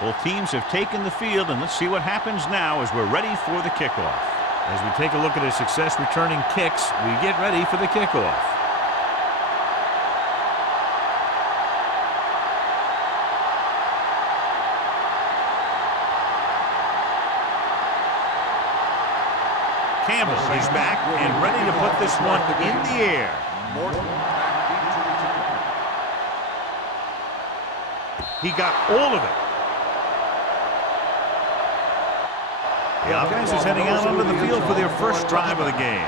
Both teams have taken the field, and let's see what happens now as we're ready for the kickoff. As we take a look at his success returning kicks, we get ready for the kickoff. Campbell is back and ready to put this one in the air. He got all of it. The offense is heading out onto the field for their first drive of the game.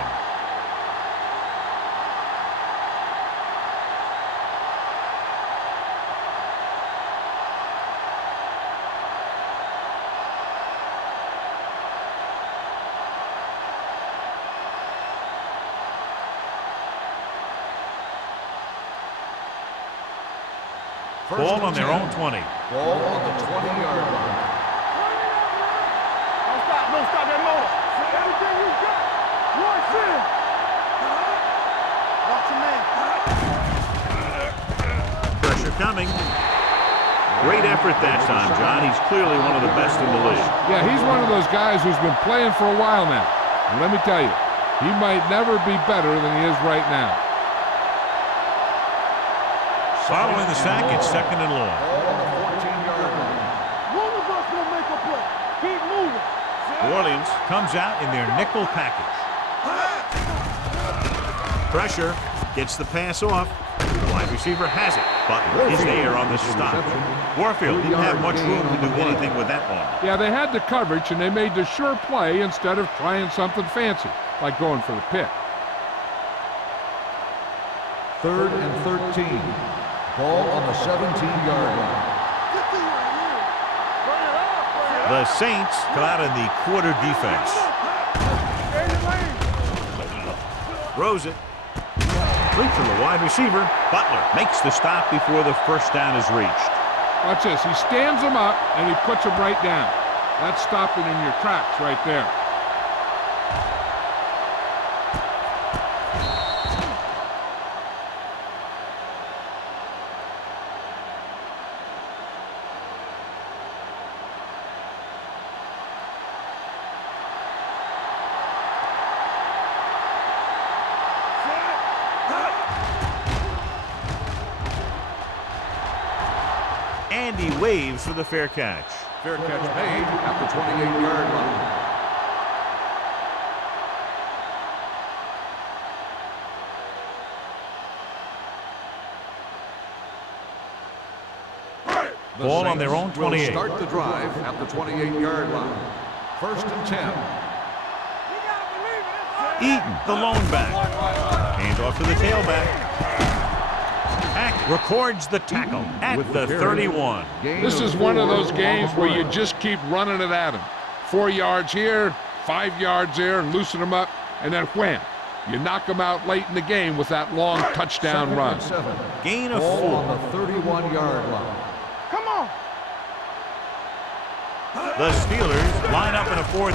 Ball on their own 20. Ball on the 20-yard line. Don't stop that motor. Everything you got. Watch in. Watch your man. Pressure coming. Great effort that time, John. He's clearly one of the best in the league. Yeah, he's one of those guys who's been playing for a while now. And let me tell you, he might never be better than he is right now. Following the sack, it's second and long. Ball on the 14-yard line. One of us will make a play. Keep moving. New Orleans comes out in their nickel package. Pressure, gets the pass off. The wide receiver has it. Butler is there on the stop. Warfield didn't have much room to do anything with that one. Yeah, they had the coverage, and they made the sure play instead of trying something fancy, like going for the pick. 3rd and 13. Ball on the 17-yard line. The Saints come out in the quarter defense. Throws it. Complete to the wide receiver. Butler makes the stop before the first down is reached. Watch this. He stands him up, and he puts him right down. That's stopping in your tracks right there. And he waves for the fair catch. Fair catch made at the 28-yard line. Ball on their own 28. Start the drive at the 28-yard line. 1st and 10. Eaton, the lone back. Hands off to the tailback. Pack records the tackle at the 31. This is one of those games where you just keep running it at him. 4 yards here, 5 yards there, and loosen them up, and then wham. You knock them out late in the game with that long touchdown run. Gain of Ball 4. on the 31-yard line. Come on. The Steelers line up in a 4-3.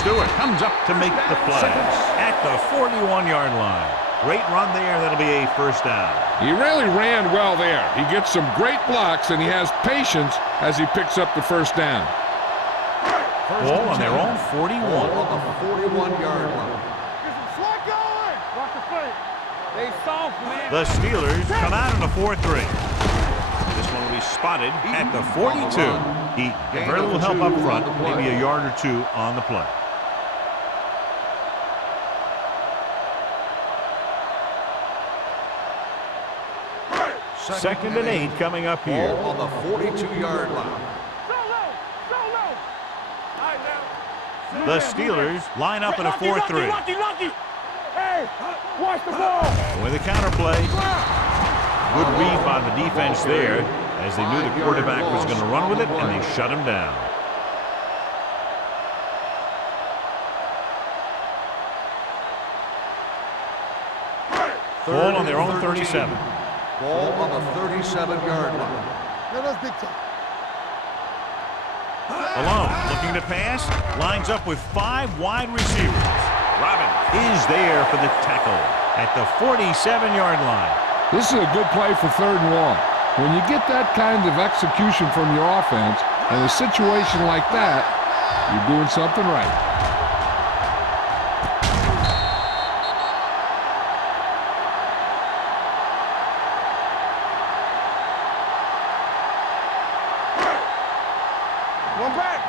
Stewart comes up to make the play at the 41-yard line. Great run there. That'll be a first down. He really ran well there. He gets some great blocks, and he has patience as he picks up the first down. Ball on their own 41. Ball on the 41-yard line. Get some slack going. Watch the play. They soft, man. The Steelers come out in a 4-3. This one will be spotted at the 42. He very little help up front, maybe a yard or two on the play. Second and 8 coming up here. Ball on the 42-yard line. The Steelers line up in a 4-3. Hey, watch the ball. With a counterplay. Good read by the defense there, as they knew the quarterback was going to run with it, and they shut him down. Ball on their own 37. Ball on the 37-yard line. That's big time. Alone, looking to pass, lines up with 5 wide receivers. Robin is there for the tackle at the 47-yard line. This is a good play for 3rd and long. When you get that kind of execution from your offense in a situation like that, you're doing something right. One back.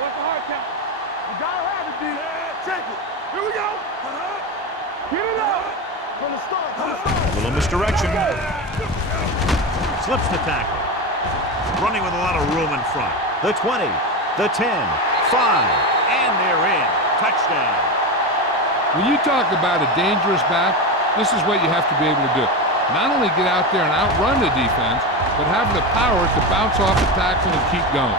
What's the hard count? You gotta have it, D. Check it. Here we go. Get it up. From the start. A little misdirection. Slips the tackle. Running with a lot of room in front. The 20, the 10, 5, and they're in. Touchdown. When you talk about a dangerous back, this is what you have to be able to do. Not only get out there and outrun the defense, but have the power to bounce off the tackle and keep going.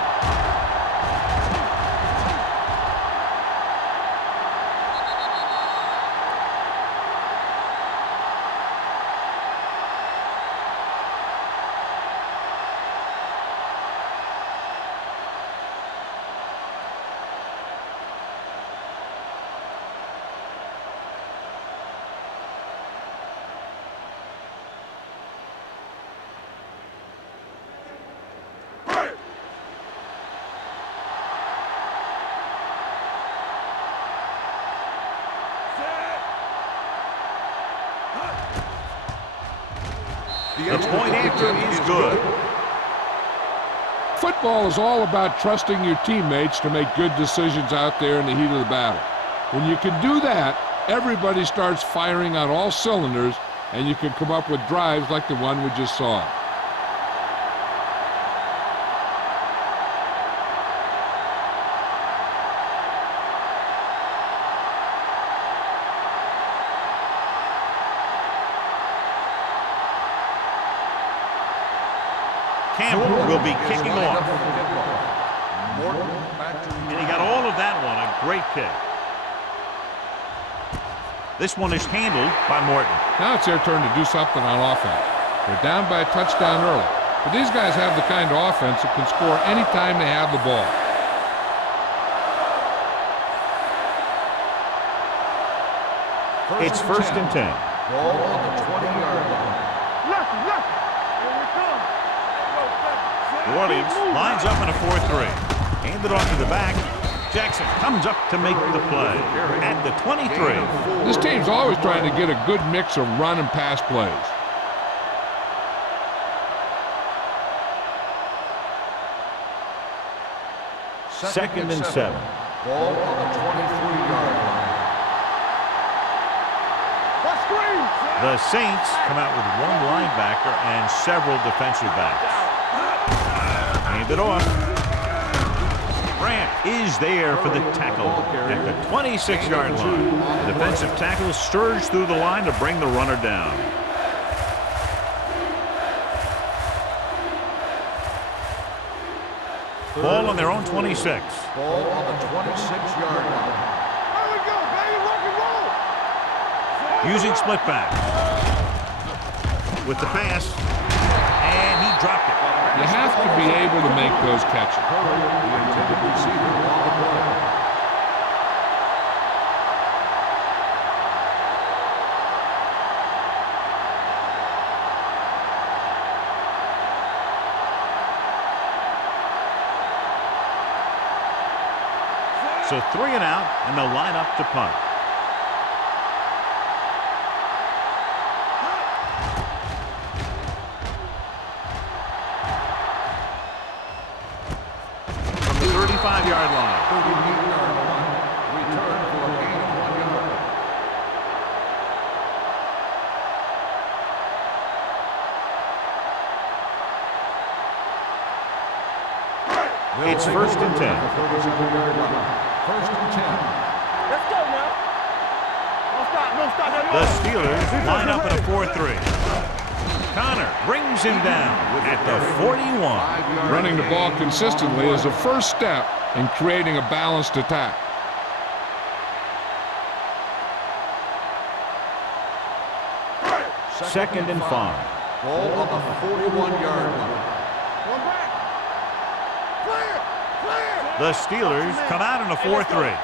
The point after is good. Football is all about trusting your teammates to make good decisions out there in the heat of the battle. When you can do that, everybody starts firing on all cylinders, and you can come up with drives like the one we just saw. Campbell will be kicking off. And he got all of that one, a great kick. This one is handled by Morton. Now it's their turn to do something on offense. They're down by a touchdown early, but these guys have the kind of offense that can score anytime they have the ball. It's first and 10. Ball on the 20-yard line. Left. Here we come. New Orleans lines up in a 4-3. Handed off to the back. Jackson comes up to make the play at the 23. This team's always trying to get a good mix of run and pass plays. Second and 7. Ball on the 23-yard line. The Saints come out with one linebacker and several defensive backs. Handed off. Grant is there for the tackle at the 26-yard line. The defensive tackle surged through the line to bring the runner down. Ball on their own 26. Ball on the 26-yard line. There we go, baby. Rock and roll. Using split back. With the pass. And he dropped it. You have to be able to make those catches. The intended receiver on the play. So 3 and out, and they'll line up to punt. From the 35-yard line. 38-yard line. Return for a gain of 1 yard. It's first and 10. 37-yard line. First and 10. Let's go now. No stop. The Steelers line up in a 4-3. Connor brings him down at the 41. Running the ball consistently is a first step in creating a balanced attack. Second and 5. Ball on the 41-yard line. One back. Clear. The Steelers come out in a 4-3.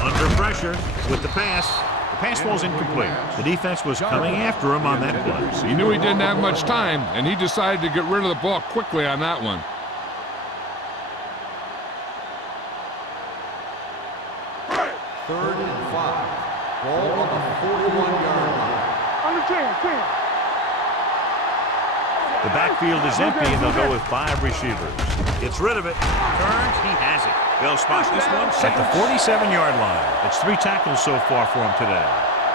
Under pressure with the pass. The pass ball's incomplete. The defense was coming after him on that play. He knew he didn't have much time, and he decided to get rid of the ball quickly on that one. Third and 5. Ball on the 41-yard line. On the 10. The backfield is empty, and they'll go with 5 receivers. Gets rid of it. Turns. He has it. They'll spot this one at the 47-yard line. It's 3 tackles so far for him today.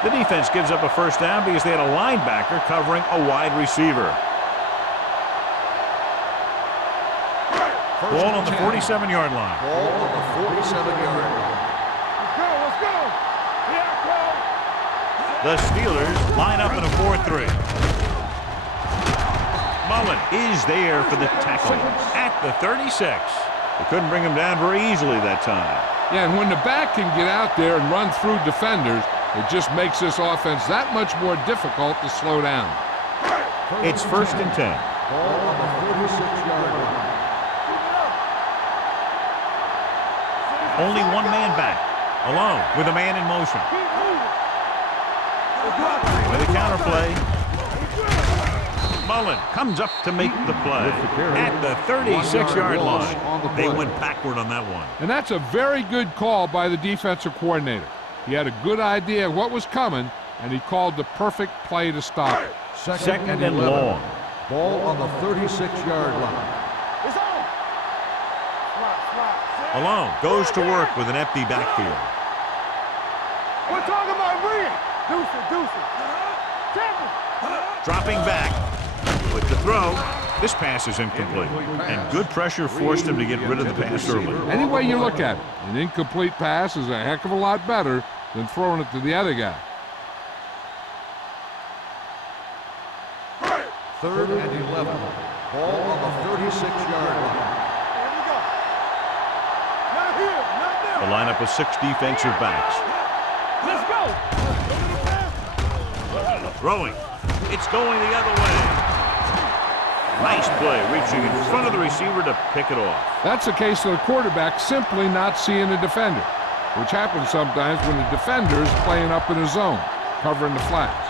The defense gives up a first down because they had a linebacker covering a wide receiver. Ball on the 47-yard line. Ball on the 47-yard line. Let's go. Here I go. The Steelers line up in a 4-3. Mullen is there for the tackle at the 36. They couldn't bring him down very easily that time. Yeah, and when the back can get out there and run through defenders, it just makes this offense that much more difficult to slow down. It's 1st and 10. Ball on the 46-yard line. Only one man back, alone with a man in motion. With a counter play. Mullen comes up to make the play at the 36-yard line. They went backward on that one. And that's a very good call by the defensive coordinator. He had a good idea of what was coming, and he called the perfect play to stop it. Second and long. Ball on the 36-yard line. It's on. Alone goes to work with an empty backfield. We're talking about Reed. Deuce it. Dropping back with the throw. This pass is incomplete. And good pressure forced him to get rid of the pass early. Any way you look at it, an incomplete pass is a heck of a lot better than throwing it to the other guy. 3rd and 11. Ball on the 36-yard line. The lineup of 6 defensive backs. Let's go. Throwing. It's going the other way. Nice play, reaching in front of the receiver to pick it off. That's the case of the quarterback simply not seeing the defender, which happens sometimes when the defender is playing up in his zone, covering the flats.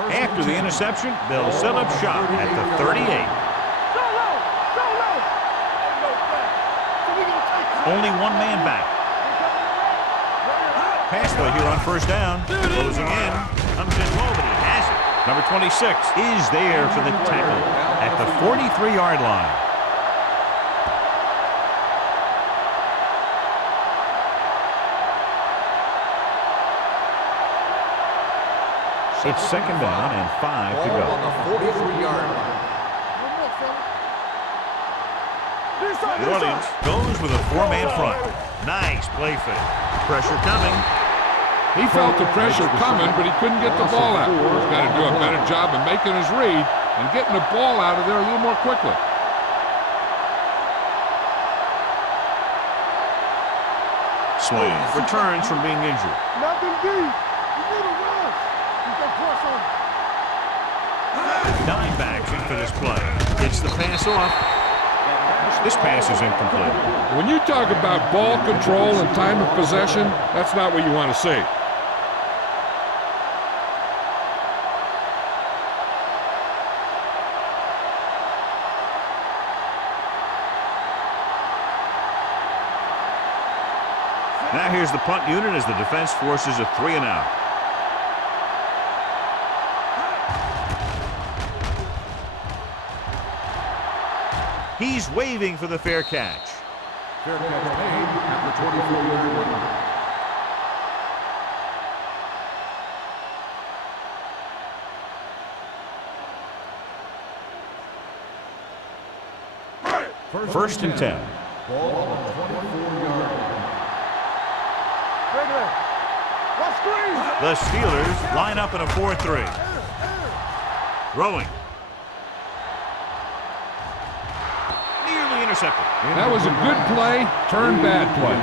After the interception, they'll set up shop at the 38. Only one man back. Pass play here on 1st down. Closing in. Comes in low, but he has it. Number 26 is there for the tackle at the 43-yard line. It's 2nd down and 5 to go. Ball on the 43-yard line. New Orleans goes with a 4-man front. Nice play fake. Pressure coming. He felt the pressure coming, but he couldn't get the ball out. He's got to do a better job of making his read and getting the ball out of there a little more quickly. Swing. Returns from being injured. Nothing deep. You need to rush. You can cross on. 9 backs in for this play. Gets the pass off. This pass is incomplete. When you talk about ball control and time of possession, that's not what you want to see. Now here's the punt unit as the defense forces a 3 and out. He's waving for the fair catch. Fair catch made at the 24-yard line. First and 10. Ball on the 24-yard line. The Steelers line up in a 4-3. Throwing. Nearly intercepted. That was a good play, turned bad play.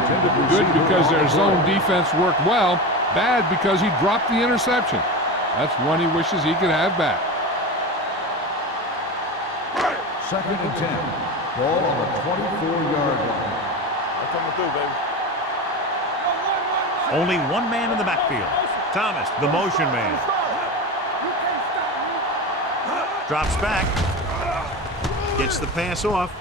Good because their zone defense worked well, bad because he dropped the interception. That's one he wishes he could have back. Second and 10. Ball on the 24-yard line. That's coming through, baby. Only one man in the backfield. Thomas, the motion man. Drops back. Gets the pass off.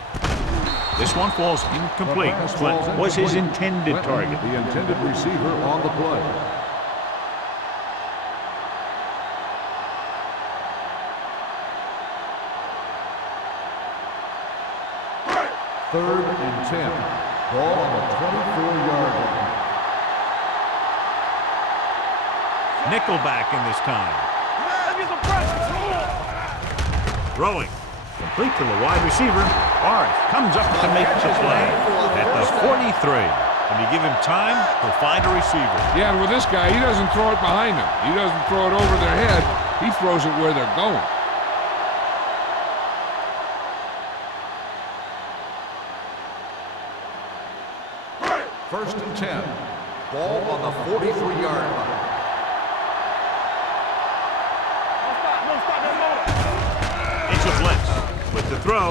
This one falls incomplete. Clinton was his intended target. The intended receiver on the play. Third and 10. Ball on the 24-yard line. Nickelback in this time. Throwing. Complete to the wide receiver. Barth comes up to make the play at the 43. When you give him time, he'll find a receiver. Yeah, and with this guy, he doesn't throw it behind them. He doesn't throw it over their head. He throws it where they're going. First and 10. Ball on the 43-yard line. It's a blitz. With the throw,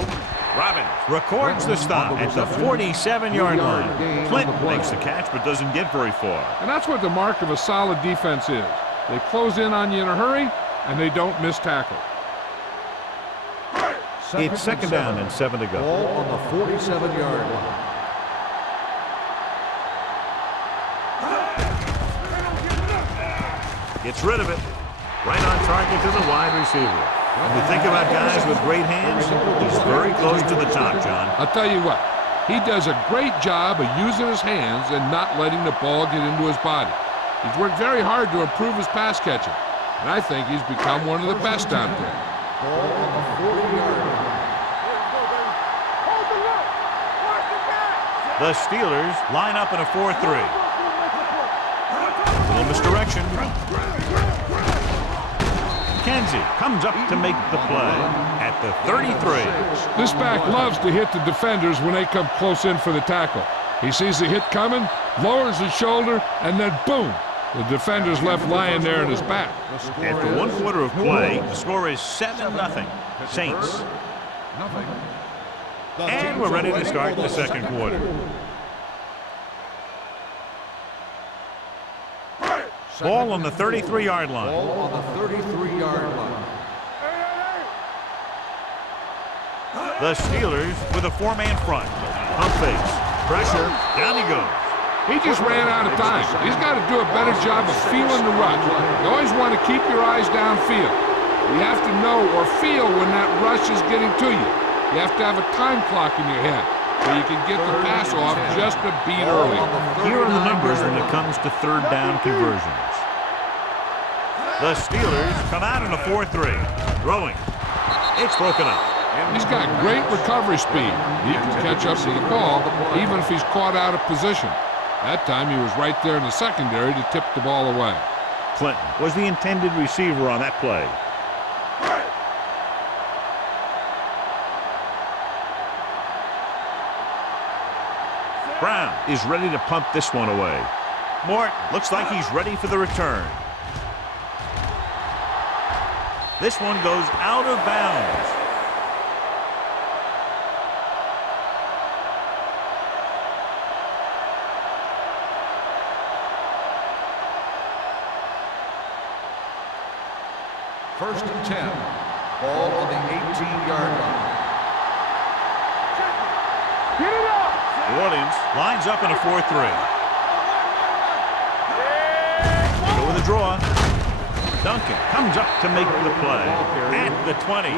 Robbins records the stop at the 47-yard line. Clinton makes the catch but doesn't get very far. And that's what the mark of a solid defense is. They close in on you in a hurry, and they don't miss tackle. It's second down and 7 to go. Ball on the 47-yard line. Gets rid of it. Right on target to the wide receiver. When you think about guys with great hands, he's very close to the top, John. I'll tell you what, he does a great job of using his hands and not letting the ball get into his body. He's worked very hard to improve his pass catching, and I think he's become one of the best out there. Ball on the 40-yard line. The Steelers line up in a 4-3. A little misdirection. Kenzie comes up to make the play at the 33. This back loves to hit the defenders when they come close in for the tackle. He sees the hit coming, lowers his shoulder, and then boom, the defender's left lying there in his back. After 1 quarter of play, the score is 7-0. Saints. And we're ready to start the second quarter. Ball on the 33-yard line. Ball on the 33-yard line. The Steelers with a 4-man front. Pump fakes. Pressure. Down he goes. He just ran out of time. He's got to do a better job of feeling the rush. You always want to keep your eyes downfield. You have to know or feel when that rush is getting to you. You have to have a time clock in your head so you can get the pass off just a beat early. Here are the numbers when it comes to third down conversions. The Steelers come out in a 4-3. Throwing. It's broken up. He's got great recovery speed. He can catch up to the ball even if he's caught out of position. That time he was right there in the secondary to tip the ball away. Clinton was the intended receiver on that play. Brown is ready to punt this one away. Morton looks like he's ready for the return. This one goes out of bounds. First and 10. Ball on the 18-yard line. Get it up! New Orleans lines up in a 4-3. Go with a draw. Duncan comes up to make the play at the 20.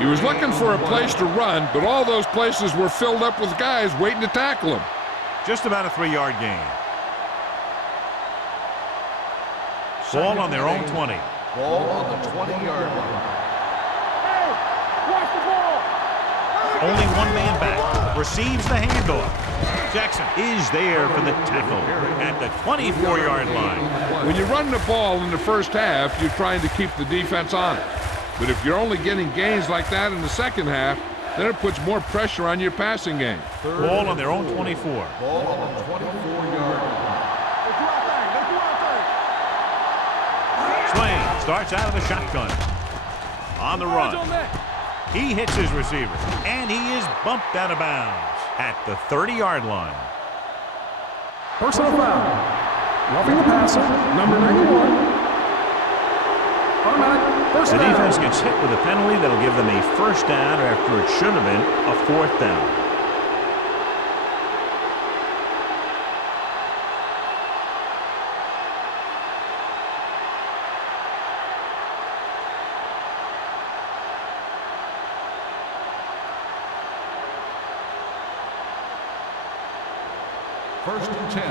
He was looking for a place to run, but all those places were filled up with guys waiting to tackle him. Just about a 3-yard gain. Ball on their own 20. Ball on the 20-yard line. Hey, watch the ball! Only one man back. Receives the handoff. Jackson is there for the tackle at the 24-yard line. When you run the ball in the first half, you're trying to keep the defense on it. But if you're only getting gains like that in the second half, then it puts more pressure on your passing game. Ball on their own 24. Ball on the 24-yard line. Swain starts out of the shotgun. On the run. He hits his receiver, and he is bumped out of bounds at the 30-yard line. Personal foul. Roughing the passer, number 91. Automatic first The down. defense gets hit with a penalty that'll give them a first down after it should have been a fourth down. First and 10.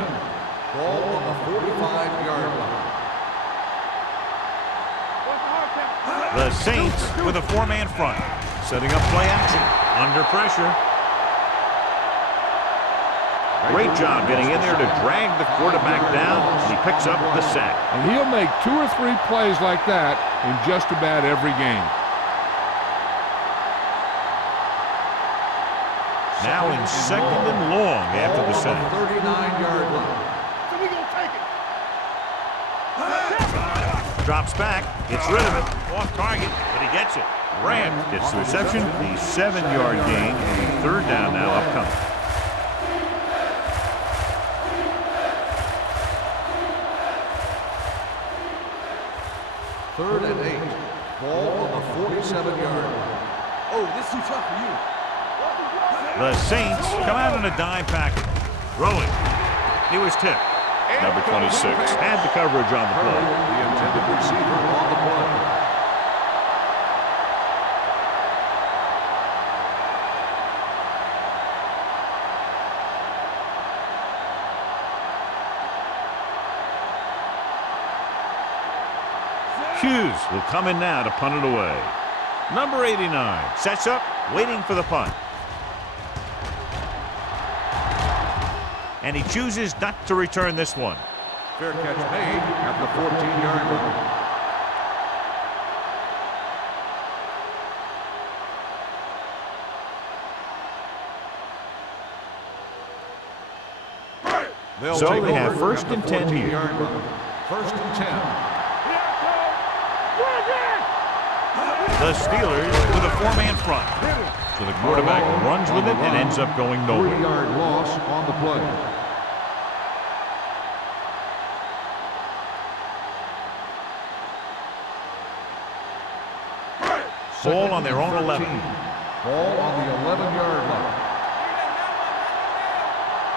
Ball on the 45-yard line. The Saints with a four-man front, setting up play action under pressure. Great job getting in there to drag the quarterback down. He picks up the sack. And he'll make 2 or 3 plays like that in just about every game. Now in second and long after the sack. 39-yard line. So we gonna take it. Drops back, gets rid of it, off target, but he gets it. Grant gets the reception, the 7-yard gain, and third down now upcoming. Third and 8. Ball on the 47-yard line. Oh, this too tough for you. The Saints come out in a dime package. Throwing. He was tipped. Number 26 had the coverage on the play. The intended receiver on the play. Hughes will come in now to punt it away. Number 89 sets up, waiting for the punt. And he chooses not to return this one. Fair catch made at the 14-yard line. So they have first and 10 here. First and 10. The Steelers with a four-man front. So the quarterback runs with it and ends up going nowhere. 3-yard loss on the play. Ball on their own 11. Ball on the 11-yard line.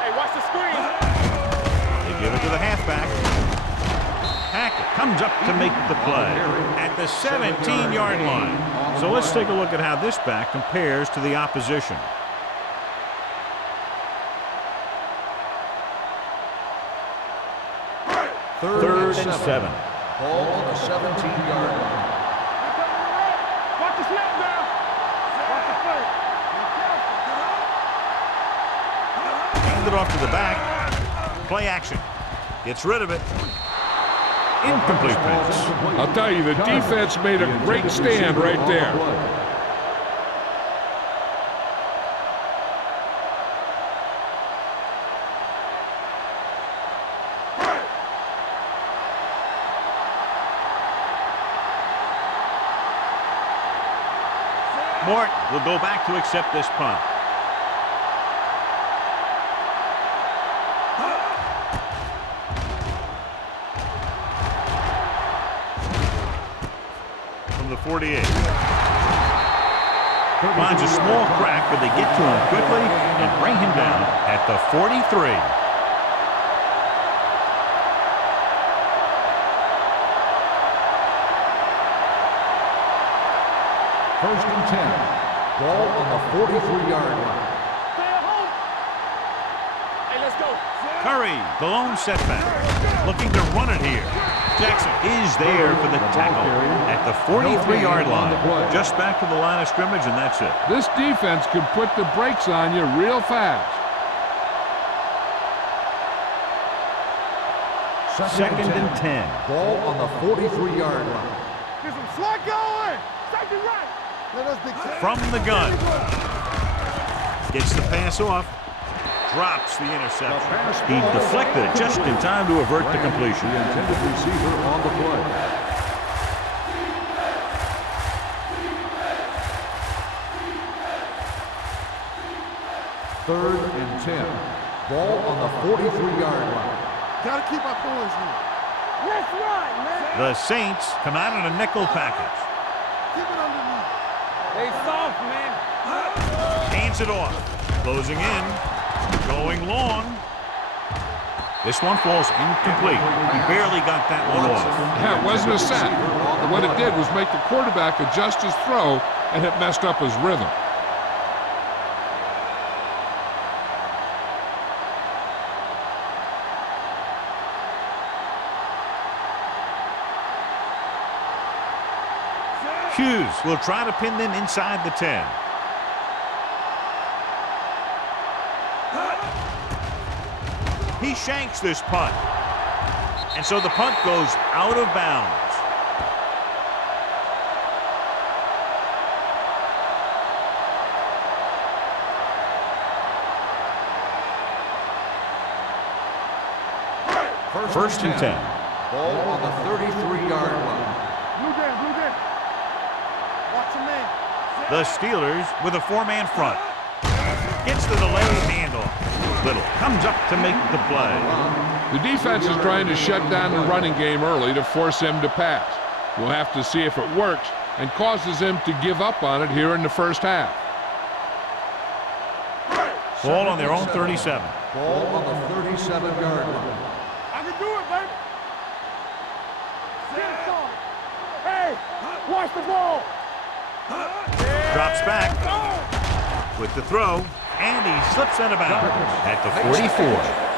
Hey, watch the screen. They give it to the halfback. Hackett comes up to make the play at the 17-yard line. So let's take a look at how this back compares to the opposition. Third and 7. Ball on the 17-yard line. Watch the snap now. Watch the play. Hand it off to the back. Play action. Gets rid of it. Incomplete pass. I'll tell you, the defense made a great stand right there. Mort will go back to accept this punt. From the 48. Finds a small crack, but they get to him quickly and bring him down at the 43. First and 10. Ball on the 43-yard line. Stay at home. Hey, let's go. Curry, the lone setback, looking to run it here. Jackson is there for the tackle at the 43-yard line. Just back to the line of scrimmage, and that's it. This defense can put the brakes on you real fast. Second and 10. Ball on the 43-yard line. Get some slack going. Safety right. Let us dictate. From the gun. Gets the pass off. Drops the interception. He deflected it just in time to avert the completion. The intended receiver on the play. 3rd and 10. Ball on the 43-yard line. Gotta keep our poise here. Let's run, man. The Saints come out in a nickel package. Keep it underneath. They soft, man. Hands it off. Closing in. Going long. This one falls incomplete. He barely got that one off. Yeah, it wasn't a sack. What it did was make the quarterback adjust his throw, and it messed up his rhythm. Hughes will try to pin them inside the 10. He shanks this punt. And so the punt goes out of bounds. First and 10. Ball on the 33-yard line. Blue game. Watch your man. The Steelers with a 4-man front. Gets the delayed handoff. Little comes up to make the play. The defense is trying to shut down the running game early to force him to pass. We'll have to see if it works and causes him to give up on it here in the first half. Ball on their own 37. Ball on the 37-yard line. I can do it, baby. Get it on. Hey, watch the ball. Drops back with the throw, and he slips out of bounds at the 44.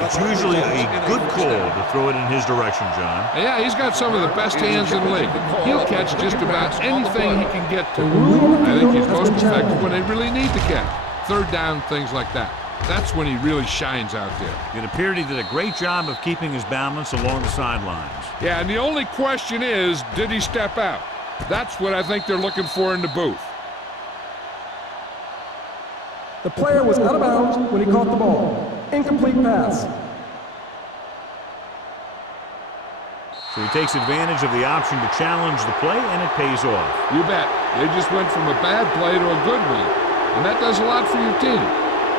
It's usually a good call to throw it in his direction, John. Yeah, he's got some of the best hands in the league. He'll catch just about anything he can get to. I think he's most effective when they really need to catch. Third down, things like that. That's when he really shines out there. It appeared he did a great job of keeping his balance along the sidelines. Yeah, and the only question is, did he step out? That's what I think they're looking for in the booth. The player was out of bounds when he caught the ball. Incomplete pass. So he takes advantage of the option to challenge the play, and it pays off. You bet. They just went from a bad play to a good one, and that does a lot for your team.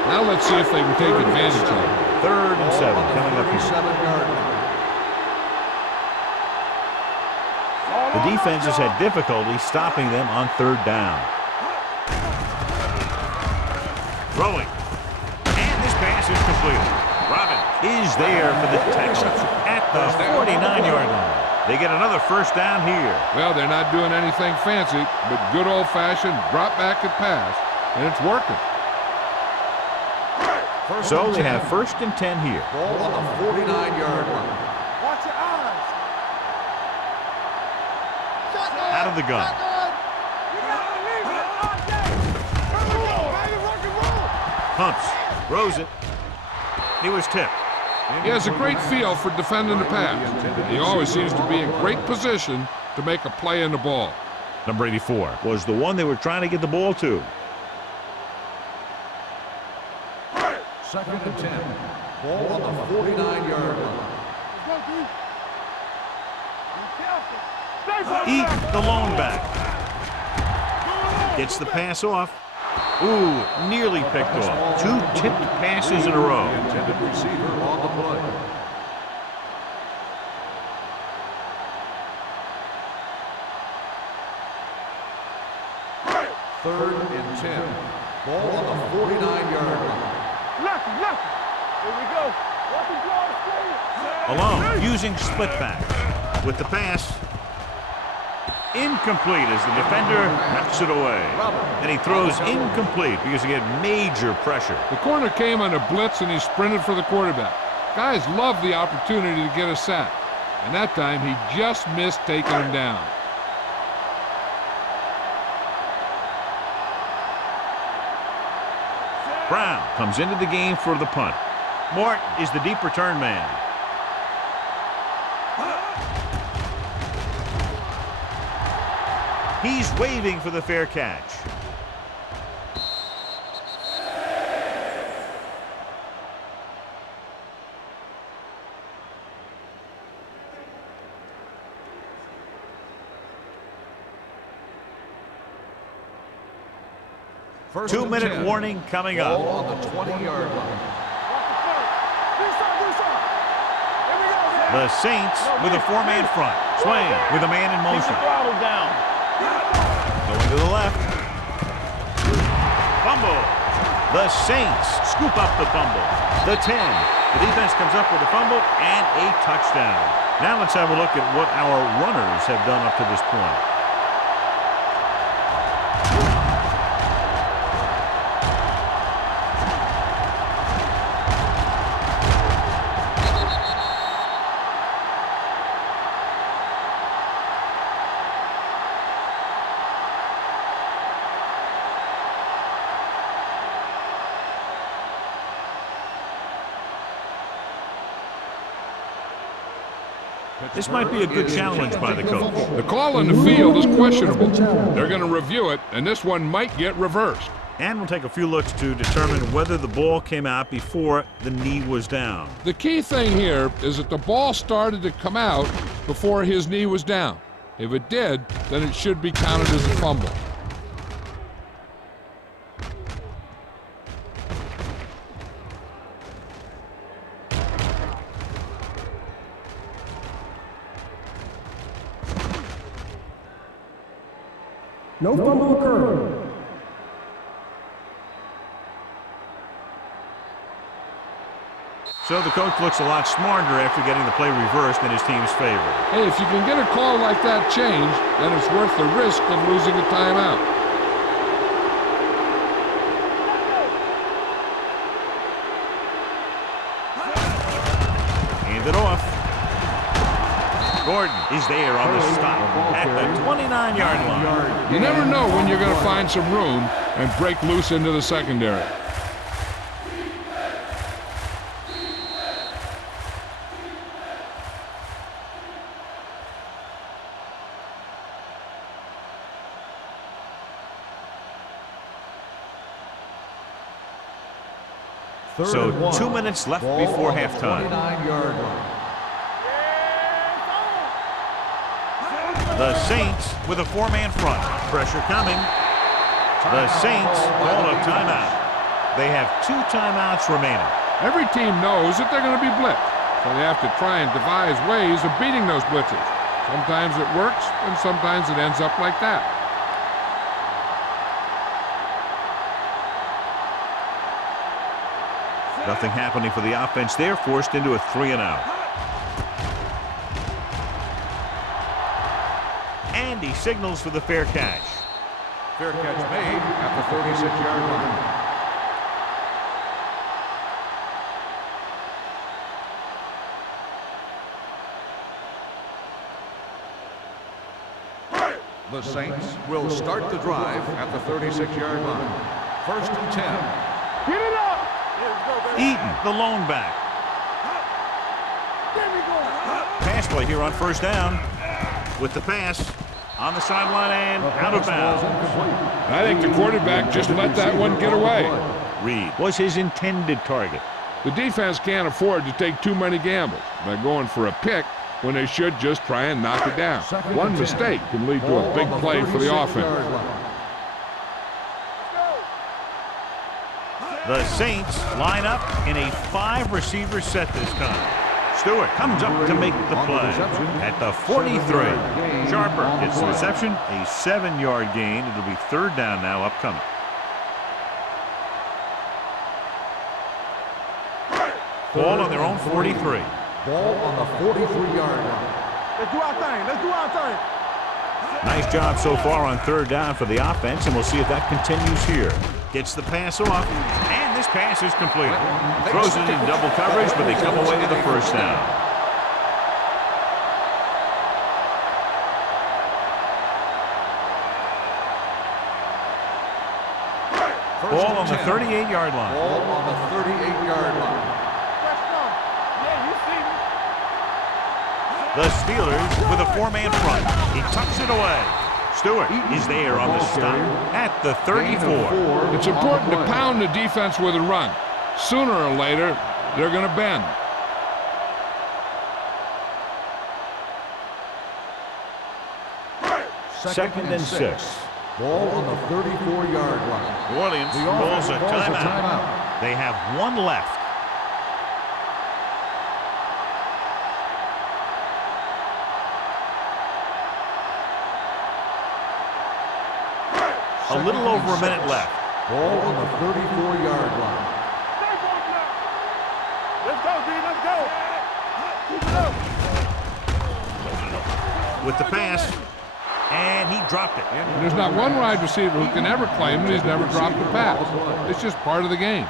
Now let's see if they can take advantage of it. 3rd and 7 coming up here. 37-yard line. The defense has had difficulty stopping them on 3rd down. Throwing. And this pass is completed. Robbins is there for the Texans at the 49-yard line. They get another first down here. Well, they're not doing anything fancy, but good old-fashioned drop back and pass, and it's working. So they have 1st and 10 here. Ball on the 49-yard line. Watch your eyes. Out of the gun. You gotta believe it. Here we go, baby. Rock and roll. Pumps. Throws it. He was tipped. He has a great feel for defending the pass. He always seems to be in great position to make a play in the ball. Number 84 was the one they were trying to get the ball to. 2nd and 10. Ball on the 49-yard line. Let's go, D. Be careful. Stay focused. Eat the lone back. Gets the pass off. Ooh, nearly picked off. 2 tipped passes in a row. Intended receiver on the play. Third and 10. Ball on the 49-yard line. Left. Here we go. Watch the draw straight. Alone, using split back. With the pass. Incomplete as the defender knocks it away. And he throws incomplete because he had major pressure. The corner came on a blitz, and he sprinted for the quarterback. Guys love the opportunity to get a sack. And that time, he just missed taking him down. Brown comes into the game for the punt. Mort is the deep return man. He's waving for the fair catch. First and 2-minute 10. warning coming Ball up. on the 20-yard line. The Saints with a 4-man front. Swing with a man in motion. Throttle down. Going to the left. Fumble. The Saints scoop up the fumble. The 10. The defense comes up with a fumble and a touchdown. Now let's have a look at what our runners have done up to this point. This might be a good challenge by the coach. The call on the field is questionable. They're going to review it, and this one might get reversed. And we'll take a few looks to determine whether the ball came out before the knee was down. The key thing here is that the ball started to come out before his knee was down. If it did, then it should be counted as a fumble. No fumble occurred. So the coach looks a lot smarter after getting the play reversed in his team's favor. Hey, if you can get a call like that changed, then it's worth the risk of losing a timeout. Hand it off. Gordon is there on the stop at the 29-yard line. You never know when you're going to find some room and break loose into the secondary. So 2 minutes left before halftime. 29-yard line. The Saints with a 4-man front. Pressure coming. The Saints call a timeout. They have 2 timeouts remaining. Every team knows that they're going to be blitzed, so they have to try and devise ways of beating those blitzes. Sometimes it works, and sometimes it ends up like that. Nothing happening for the offense there, forced into a 3-and-out. And he signals for the fair catch. Fair catch made at the 36-yard line. The Saints will start the drive at the 36-yard line. First and 10. Get it up. Eaton, the lone back. Pass play here on first down. With the pass on the sideline and out of bounds. I think the quarterback just let that one get away. Reed was his intended target. The defense can't afford to take too many gambles by going for a pick when they should just try and knock it down. One mistake can lead to a big play for the offense. The Saints line up in a 5-receiver set this time. Stewart comes up to make the play at the 43. Sharper gets the reception, a 7-yard gain. It'll be third down now upcoming. Ball on their own 43. Ball on the 43-yard line. Let's do our thing. Let's do our thing. Nice job so far on third down for the offense, and we'll see if that continues here. Gets the pass off, and this pass is completed. Throws it in double coverage, but they come away with the first down. Ball on the 38-yard line. Ball on the 38-yard line. Yeah, you see me. The Steelers with a 4-man front. He tucks it away. Stewart is there on the stop at the 34. It's important to pound the defense with a run. Sooner or later, they're going to bend. Second and 6. Ball on the 34-yard line. New Orleans The calls a offense calls a timeout. timeout. They have one left. A little over a minute left. Ball on the 34-yard line. Let's go, D. Let's go. Keep it up. With the pass, and he dropped it. And there's not one wide receiver who can ever claim that he's never dropped a pass. It's just part of the game.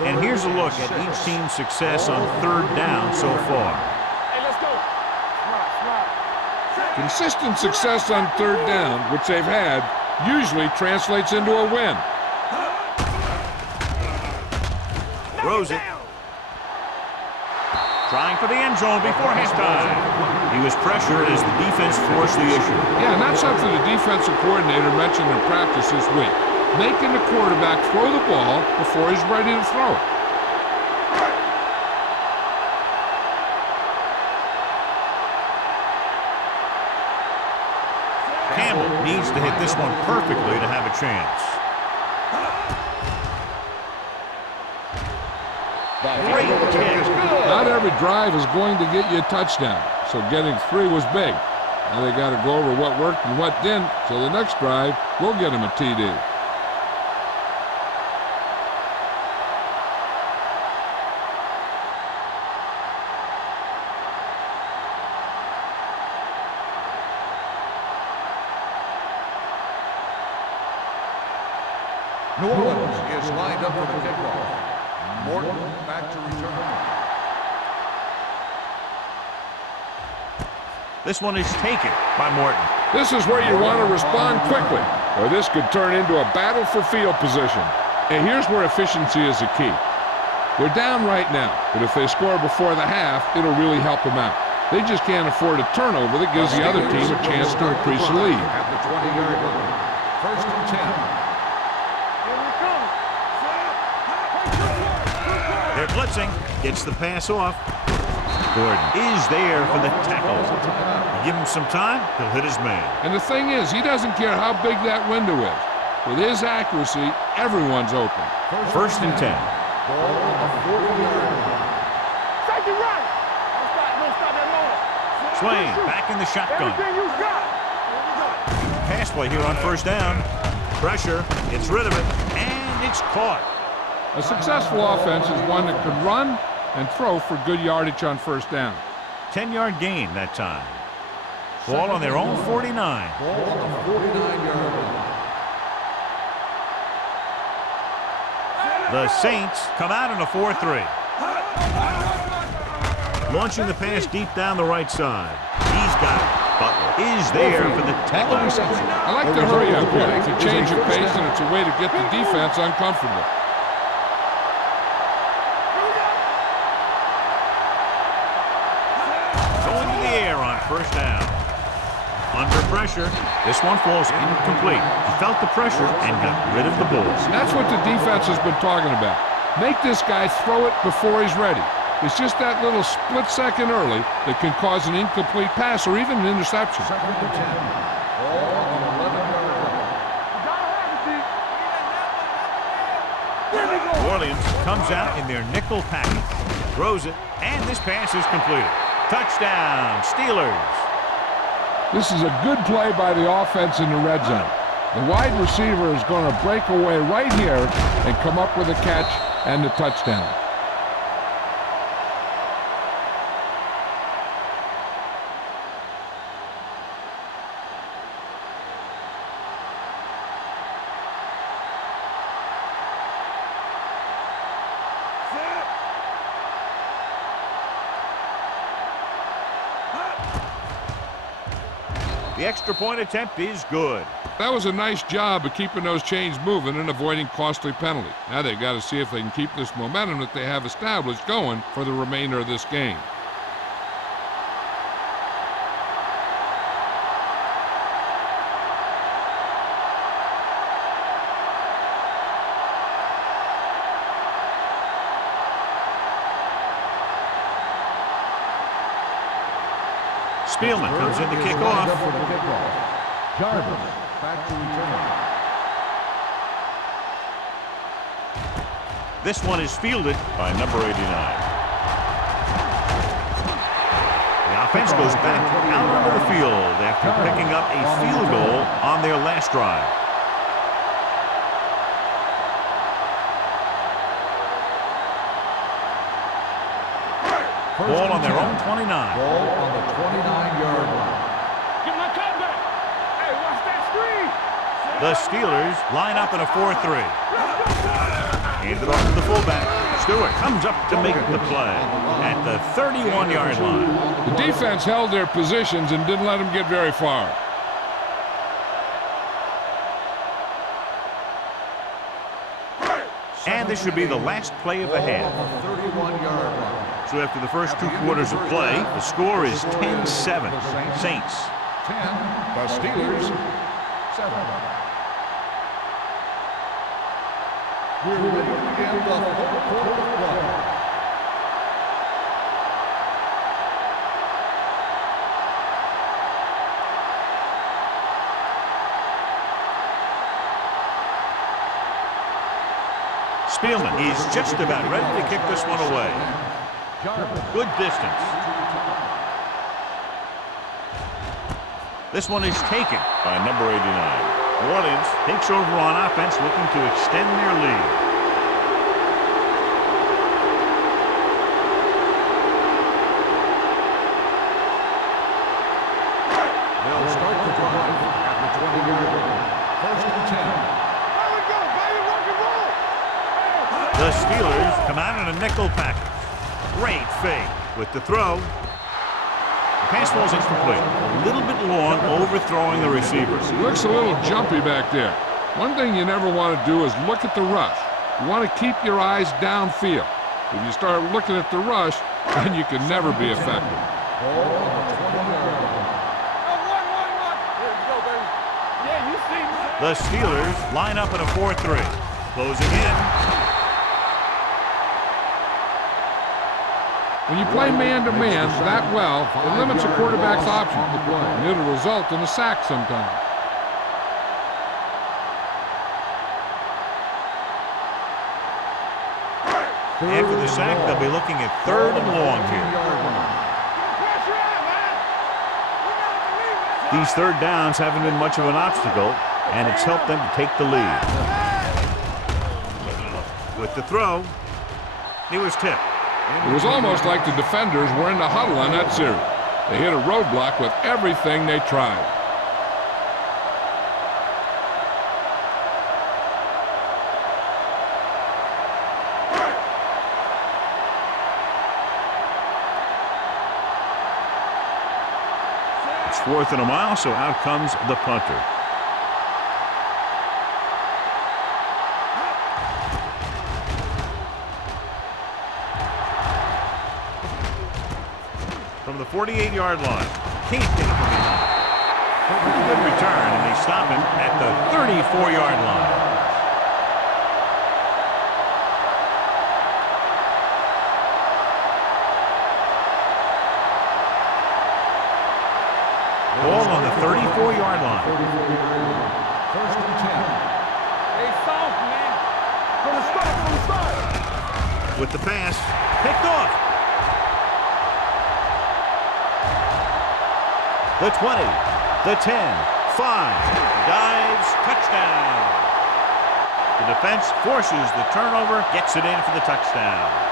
And here's a look at each team's success on third down so far. Hey, let's go. Slide. Consistent success on third down, which they've had, usually translates into a win. Throws it. Trying for the end zone before halftime. He was pressured as the defense forced the issue. Yeah, and that's something the defensive coordinator mentioned in practice this week. Making the quarterback throw the ball before he's ready to throw it. Campbell needs to hit this one perfectly to have a chance. Great kick. Not every drive is going to get you a touchdown, so getting 3 was big. Now they got to go over what worked and what didn't, so the next drive will get them a TD. New Orleans is lined up for the kickoff. Morton back to return. This one is taken by Morton. This is where you want to respond quickly, or this could turn into a battle for field position. And here's where efficiency is the key. They're down right now, but if they score before the half, it'll really help them out. They just can't afford a turnover that gives the other team a chance to increase the lead. At the 20-yard line. First and 10. They're blitzing. Gets the pass off. Gordon is there for the tackle. You give him some time, he'll hit his man. And the thing is, he doesn't care how big that window is. With his accuracy, everyone's open. First and 10. Ball on the 40-yard line. Take it right. Don't stop that noise. Swain back in the shotgun. Everything you got. Pass play here on first down. Pressure, gets rid of it, and it's caught. A successful offense is one that can run and throw for good yardage on first down. 10-yard gain that time. Ball on their own 49. Ball on the 49-yard line. The Saints come out in a 4-3. Launching the pass deep down the right side. He's got it. Butler is there for the tackle reception. I like to hurry up here. It's a change of pace, and it's a way to get the defense uncomfortable. Going to the air on first down. Under pressure. This one falls incomplete. He felt the pressure and got rid of the ball. That's what the defense has been talking about. Make this guy throw it before he's ready. It's just that little split second early that can cause an incomplete pass or even an interception. Second and 10. Ball on the 11-yard line. New Orleans comes out in their nickel package. Throws it, and this pass is completed. Touchdown, Steelers. This is a good play by the offense in the red zone. The wide receiver is going to break away right here and come up with a catch and the touchdown. The extra point attempt is good. That was a nice job of keeping those chains moving and avoiding costly penalty. Now they've got to see if they can keep this momentum that they have established going for the remainder of this game. Spielman comes in to kick off. For the kickoff. Jarvis back to return. This one is fielded by number 89. The offense goes back out onto the field after picking up a field goal on their last drive. Ball on their own 29. Ball on the 29-yard line. Get my cutback. Hey, watch that screen. The Steelers line up in a 4-3. Handed off to the fullback. Stewart comes up to make the play at the 31-yard line. The defense held their positions and didn't let them get very far. And this should be the last play of the half. On the 31-yard line. So after the first 2 quarters of play, the score is 10-7. Saints. 10. The Steelers 7. We're ready to begin the fourth quarter of play. Spielman is just about ready to kick this one away. Good distance. This one is taken by number 89. New Orleans takes over on offense, looking to extend their lead. They'll start the drive at the 20-yard line. First and 10. There we go, baby. Rock and roll. The Steelers come out in a nickel package. Great fake with the throw. The pass falls incomplete. A little bit long, overthrowing the receiver. It looks a little jumpy back there. One thing you never want to do is look at the rush. You want to keep your eyes downfield. If you start looking at the rush, then you can never be effective. Ball on the 20-yard line. One. Here we go, baby. Yeah, you see me. The Steelers line up in a 4-3. Closing in. When you play man-to-man that well, it limits a quarterback's options, and it'll result in a sack sometimes. After the sack, they'll be looking at 3rd and long here. Pressure out, man. We gotta believe it. These 3rd downs haven't been much of an obstacle, and it's helped them to take the lead. With the throw, he was tipped. It was almost like the defenders were in the huddle on that series. They hit a roadblock with everything they tried. It's 4th and a mile, so out comes the punter. From the 48-yard line. Can't get it from behind. Pretty good return, and they stop him at the 34-yard line. Ball on the 34-yard line. First and 10. Hey, soft, man. From the start. With the pass, picked off. The 20, the 10, 5, dives, touchdown. The defense forces the turnover, gets it in for the touchdown.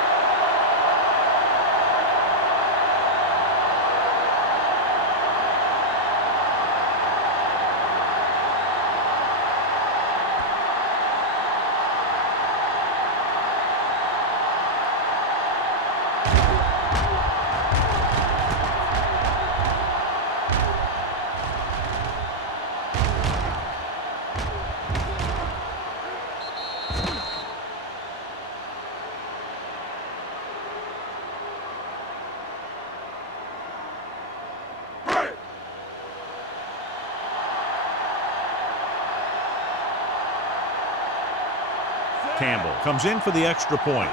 Campbell comes in for the extra point.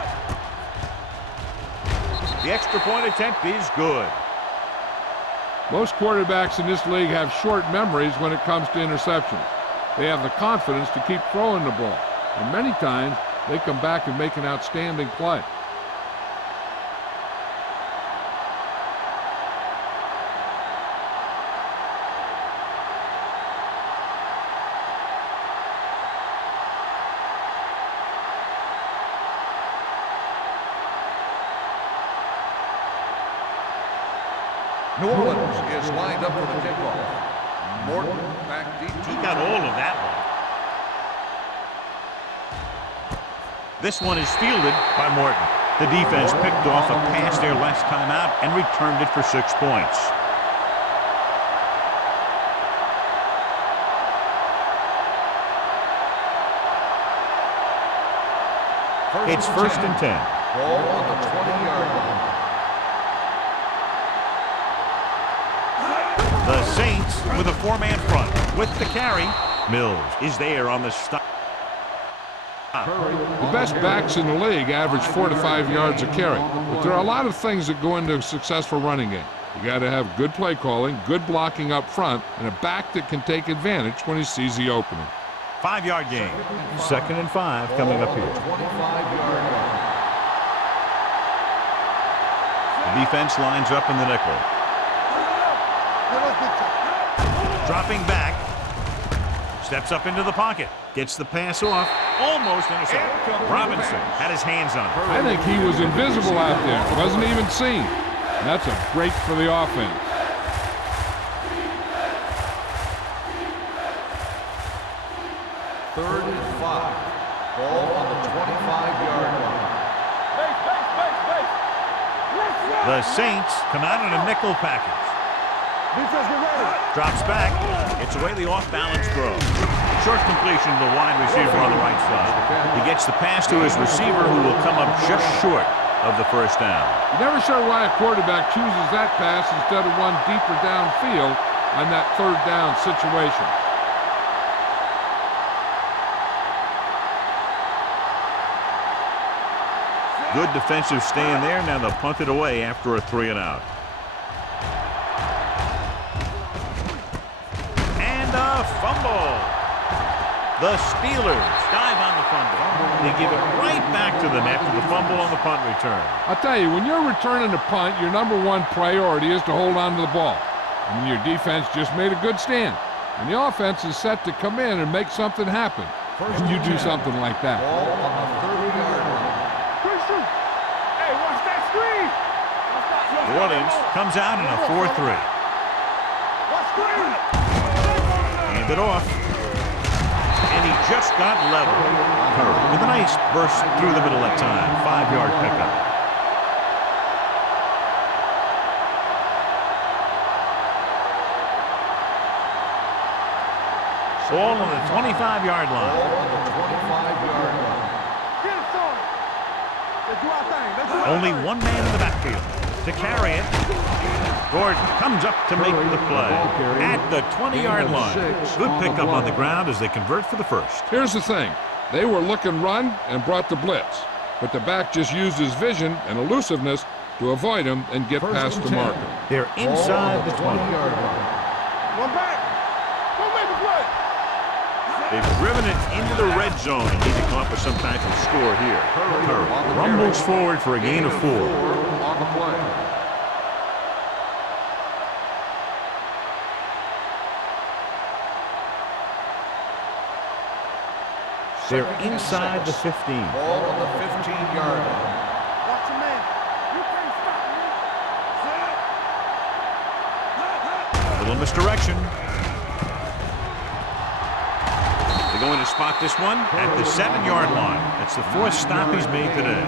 The extra point attempt is good. Most quarterbacks in this league have short memories when it comes to interceptions. They have the confidence to keep throwing the ball, and many times they come back and make an outstanding play. New Orleans is lined up for the kickoff. Morton back deep. He got all of that one. This one is fielded by Morton. The defense picked off a pass their last time out and returned it for 6 points. It's first and 10. Ball on the 20-yard line. The Saints with a 4-man front. With the carry, Mills is there on the stop. The best backs in the league average 4 to 5 yards a carry, but there are a lot of things that go into a successful running game. You got to have good play calling, good blocking up front, and a back that can take advantage when he sees the opening. 5-yard gain. 2nd and 5 coming up here. 25-yard line. The defense lines up in the nickel. Dropping back. Steps up into the pocket. Gets the pass off. Almost intercepted. Robinson had his hands on it. I think he was invisible out there. Wasn't even seen. And that's a break for the offense. Third and 5. Ball on the 25-yard line. The Saints come out in a nickel package. Defense, get ready. Drops back. It's away the off-balance throw. Short completion to the wide receiver on the right side. He gets the pass to his receiver, who will come up just short of the first down. You're never sure why a quarterback chooses that pass instead of one deeper downfield on that 3rd down situation. Good defensive stand there. Now they'll punt it away after a 3-and-out. And a fumble. The Steelers dive on the fumble. They give it right back to them after the fumble on the punt return. I'll tell you, when you're returning a punt, your #1 priority is to hold on to the ball. And your defense just made a good stand. And the offense is set to come in and make something happen. And you do something like that. Ball on the 30-yard line. Hey, watch that screen. New Orleans comes out in a 4-3. Watch screen. Hand it off. And he just got level. Curry with a nice burst through the middle that time. 5-yard pickup. Ball on the 25-yard line. Ball on the 25-yard line. Get it, son. Let's do our thing. Let's do our Only thing. one man in the backfield to carry it. Gordon comes up to make the play at the 20-yard line. Good pickup on the ground as they convert for the first. Here's the thing. They were looking run and brought the blitz. But the back just used his vision and elusiveness to avoid him and get past the marker. They're inside the 20. 20-yard line. One back. Don't make the play. They've driven it into the red zone and need to come up with some type of score here. Curry rumbles forward for a gain of 4. On the play. They're inside the 15. Ball on the 15-yard line. Watch your man. You can't stop me. Little misdirection. They're going to spot this one at the 7-yard line. That's the 4th stop he's made today.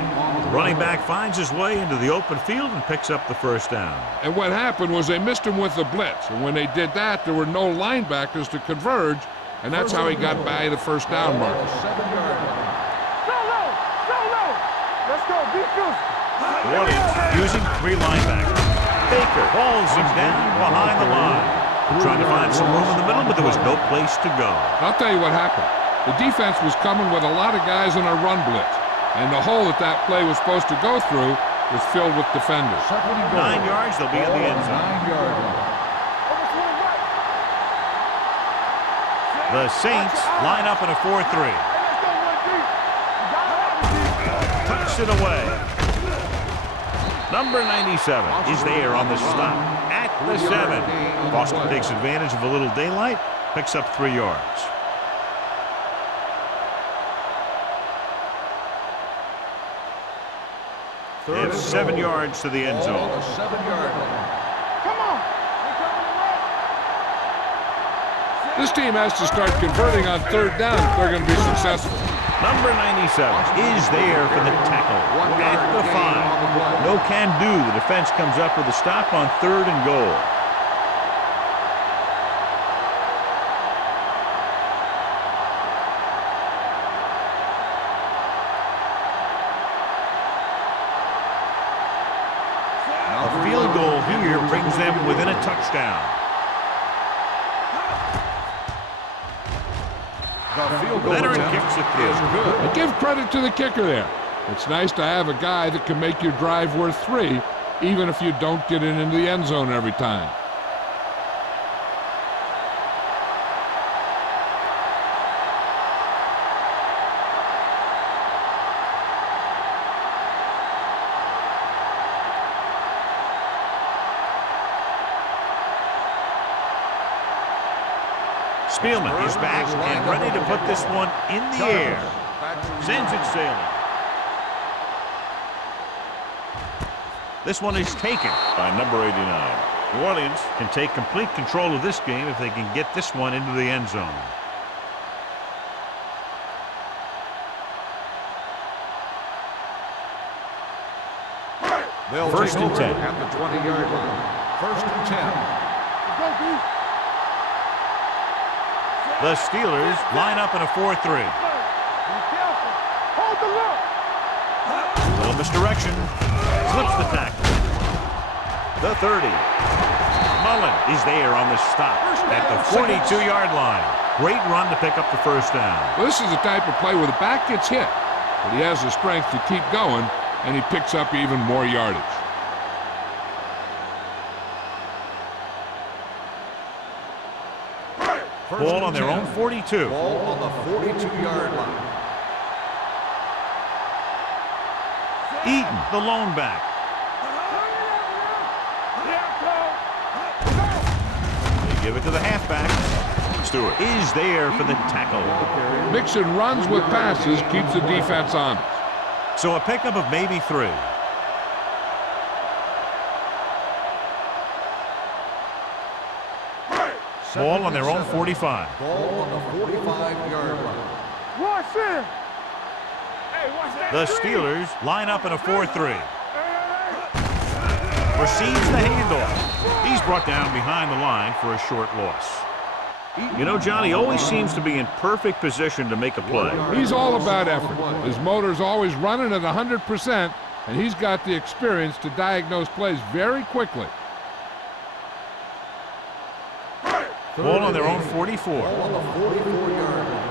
The running back finds his way into the open field and picks up the first down. And what happened was they missed him with the blitz. And when they did that, there were no linebackers to converge. And that's how he got by the first down mark. 7-yard line. Solo. Let's go. Defense. Orleans using 3 linebackers. Baker hauls him down behind the line. They're trying to find some room in the middle, but there was no place to go. I'll tell you what happened. The defense was coming with a lot of guys in a run blitz. And the hole that play was supposed to go through was filled with defenders. 2nd and 9 goal. yards, they'll be in the end zone. 9-yard line. The Saints line up in a 4-3. Tucks it away. Number 97 is there on the stop at the 7. Boston takes advantage of a little daylight, picks up 3 yards. It's 7 yards to the end zone. 7-yard line. Come on. This team has to start converting on 3rd down if they're going to be successful. Number 97 is there for the tackle at the 5. No can do. The defense comes up with a stop on 3rd and goal. A field goal here brings them within a touchdown. Leonard kicks it through. I give credit to the kicker there. It's nice to have a guy that can make your drive worth 3, even if you don't get it into the end zone every time. Spielman is back and ready to put this one in the air. Sends it sailing. This one is taken by number 89. New Orleans can take complete control of this game if they can get this one into the end zone. They'll 1st and 10 at the 20-yard line. 1st and 10. The Steelers line up in a 4-3. Hold the look. Little misdirection. Slips the tackle. The 30. Mullen is there on the stop at the 42-yard line. Great run to pick up the 1st down. Well, this is the type of play where the back gets hit, but he has the strength to keep going, and he picks up even more yardage. Ball on their own 42. Ball on the 42-yard line. Eaton, the lone back. They give it to the halfback. Stewart is there for the tackle. Mixing runs with passes keeps the defense honest. So a pickup of maybe 3. Ball on their own 45. Ball on the 45-yard line. Watch it. Hey, watch that. The Steelers line up in a 4-3. Proceeds the handoff. He's brought down behind the line for a short loss. You know, Johnny always seems to be in perfect position to make a play. He's all about effort. His motor's always running at 100%, and he's got the experience to diagnose plays very quickly. Ball on their own 44. Ball on the 44-yard line.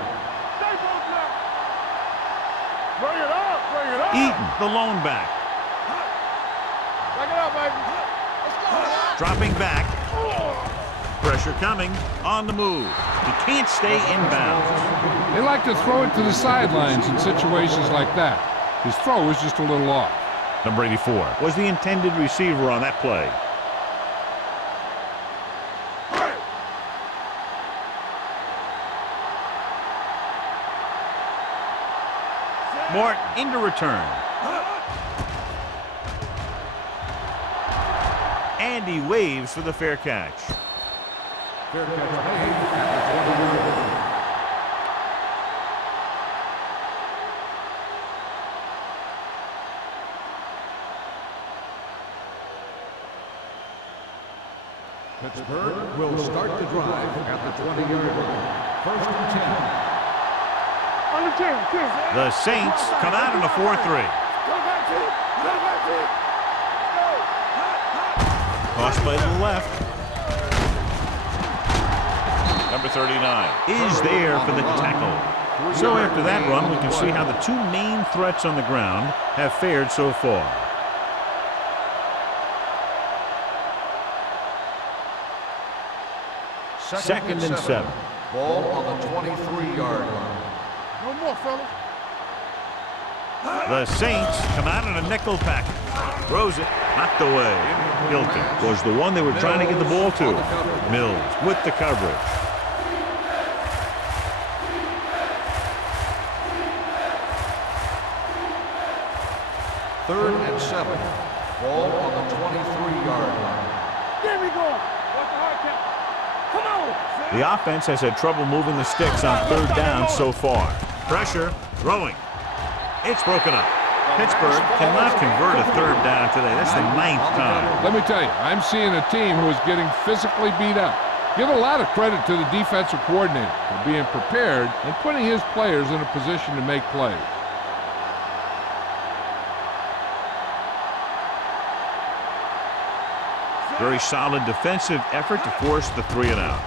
Bring it up. Bring it up. Eaton, the lone back. Bring it up, baby. Let's go. Dropping back. Pressure coming. On the move. He can't stay inbounds. They like to throw it to the sidelines in situations like that. His throw was just a little off. Number 84 was the intended receiver on that play. Martin into return. And he waves for the fair catch. Fair catch made at the 20-yard line. Pittsburgh will start the drive at the 20-yard line. 1st and 10. On the 10. The Saints come out in a 4-3. Go back to it. Cross play to the left. Number 39 is there for the tackle. So after that run, we can see how the 2 main threats on the ground have fared so far. Second and 7. Ball on the 23-yard line. No more, fellas. The Saints come out in a nickel package. Throws it, knocked away. Hilton was the one they were trying to get the ball to. Mills with the coverage. Third and 7. Ball on the 23-yard line. There we go. What's the hard count? Come on. The offense has had trouble moving the sticks on third down so far. Pressure, throwing. It's broken up. Pittsburgh cannot convert a third down today. That's the 9th time. Let me tell you, I'm seeing a team who is getting physically beat up. Give a lot of credit to the defensive coordinator for being prepared and putting his players in a position to make plays. Very solid defensive effort to force the 3-and-out.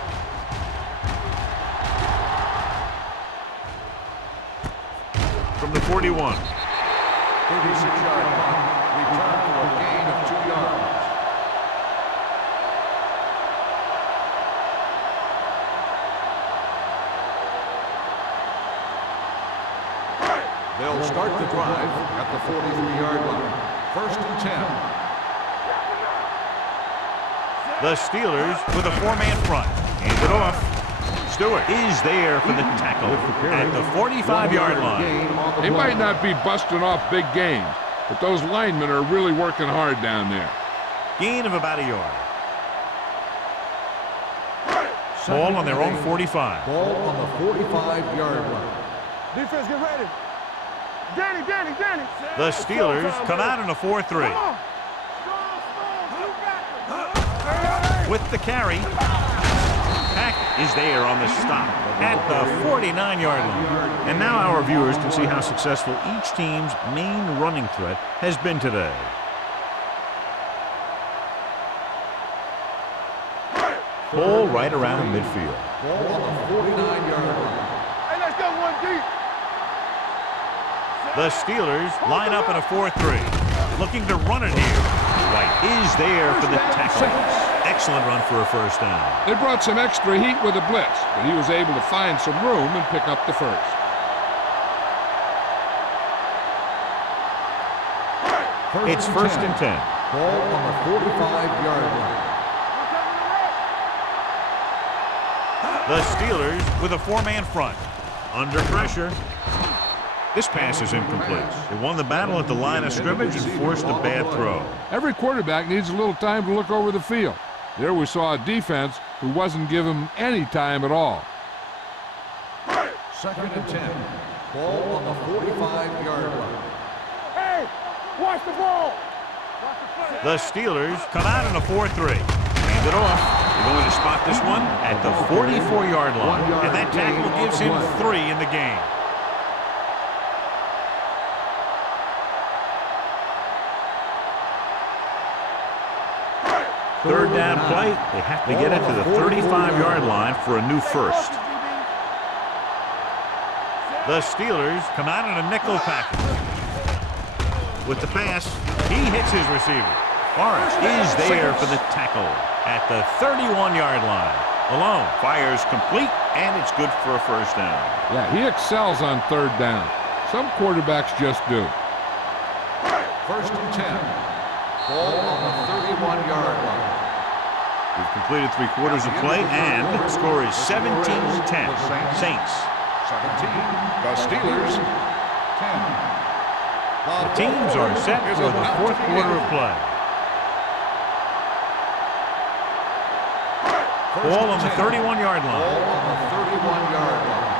From the 41. 36-yard punt. Return for a gain of 2 yards. They'll start the drive at the 43-yard line. First and 10. The Steelers with a 4-man front. Hand it off. Stewart is there for the tackle at the 45-yard line. They might not be busting off big games, but those linemen are really working hard down there. Gain of about a yard. Ball on their own 45. Ball on the 45-yard line. Defense, get ready. Danny. The Steelers come out in a 4-3. Come on. With the carry. Pack is there on the stop at the 49-yard line. And now our viewers can see how successful each team's main running threat has been today. Ball right around midfield. Ball on the 49-yard line. Hey, let's go one deep. The Steelers line up in a 4-3. Looking to run it here. White is there for the tackle. Excellent run for a first down. They brought some extra heat with a blitz, but he was able to find some room and pick up the first. It's first and 10. Ball on the 45-yard line. The Steelers with a 4-man front. Under pressure. This pass is incomplete. They won the battle at the line of scrimmage and forced a bad throw. Every quarterback needs a little time to look over the field. There we saw a defense who wasn't given any time at all. Second and 10. Ball on the 45-yard line. Hey, watch the ball. The Steelers come out in a 4-3. Hand it off. They're going to spot this one at the 44-yard line. And that tackle gives him 3 in the game. Third down play. They have to get it to the 35-yard line for a new first. The Steelers come out in a nickel package. With the pass, he hits his receiver. Forrest is there for the tackle at the 31-yard line. Alone fires complete, and it's good for a first down. Yeah, he excels on third down. Some quarterbacks just do. First and 10. Ball on the 31-yard line. We've completed 3/4 of play, and the score is 17-10. Saints. 17. The Steelers. 10. The teams are set for the 4th quarter of play. Ball on the 31-yard line. Ball on the 31-yard line.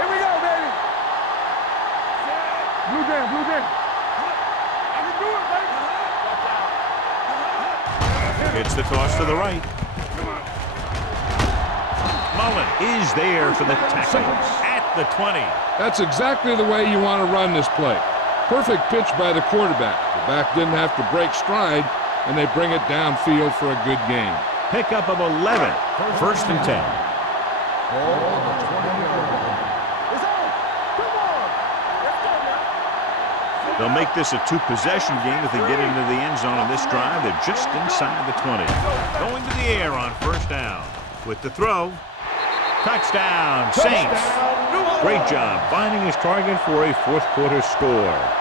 Here we go, baby. Blue down. I can do it, baby. It's the toss to the right. Mullen is there for the tackle at the 20. That's exactly the way you want to run this play. Perfect pitch by the quarterback. The back didn't have to break stride, and they bring it downfield for a good gain. Pickup of 11. First and 10. Ball on the 20-yard line. It's on. Come on. Let's go now. They'll make this a 2-possession game if they get into the end zone on this drive. They're just inside the 20. Going to the air on first down. With the throw, Touchdown, Saints. Great job finding his target for a fourth quarter score.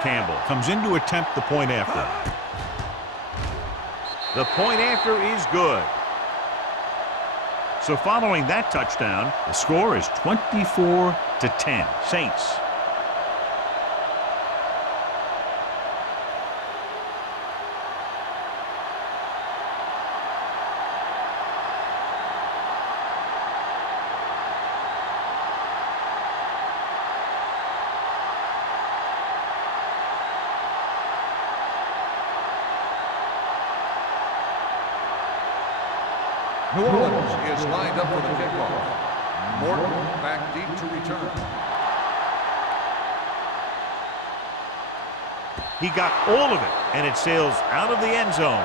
Campbell comes in to attempt the point after. The point after is good. So following that touchdown, the score is 24-10. Saints. New Orleans is lined up for the kickoff. Morton back deep to return. He got all of it, and it sails out of the end zone.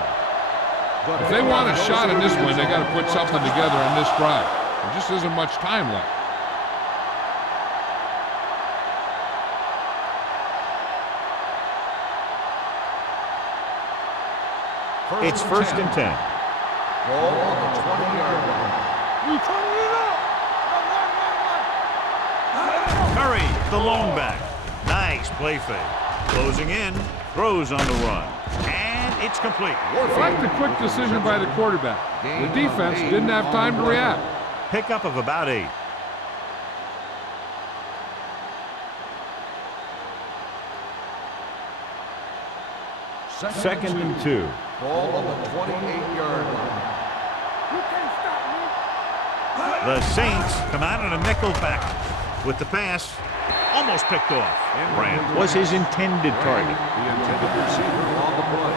If they want a shot in this one, they got to put something together on this drive. There just isn't much time left. It's first and 10. Ball on the 20-yard line. We turning it up. Curry, the lone back. Nice play fake. Closing in, throws on the run. And it's complete. I like the quick decision by the quarterback. The defense didn't have time to react. Pickup of about 8. Second and 2. Ball on the 28-yard line. You can't stop me. The Saints come out on a nickel back with the pass. Almost picked off. Brand was his intended target. The intended receiver on the play.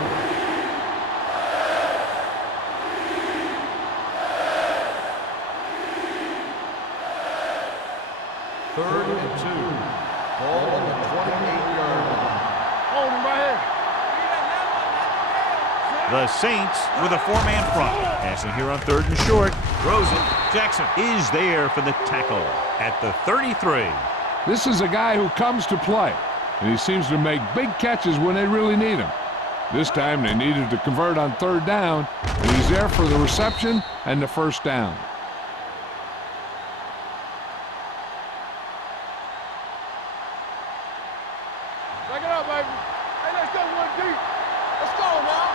Third and 2. Ball on the 28-yard line. Hold him right here. The Saints with a 4-man front. Passing here on third and short. Throws it. Jackson is there for the tackle at the 33. This is a guy who comes to play, and he seems to make big catches when they really need him. This time they needed to convert on third down, and he's there for the reception and the first down. Back it up, baby. Hey, let's go one deep. Let's go now.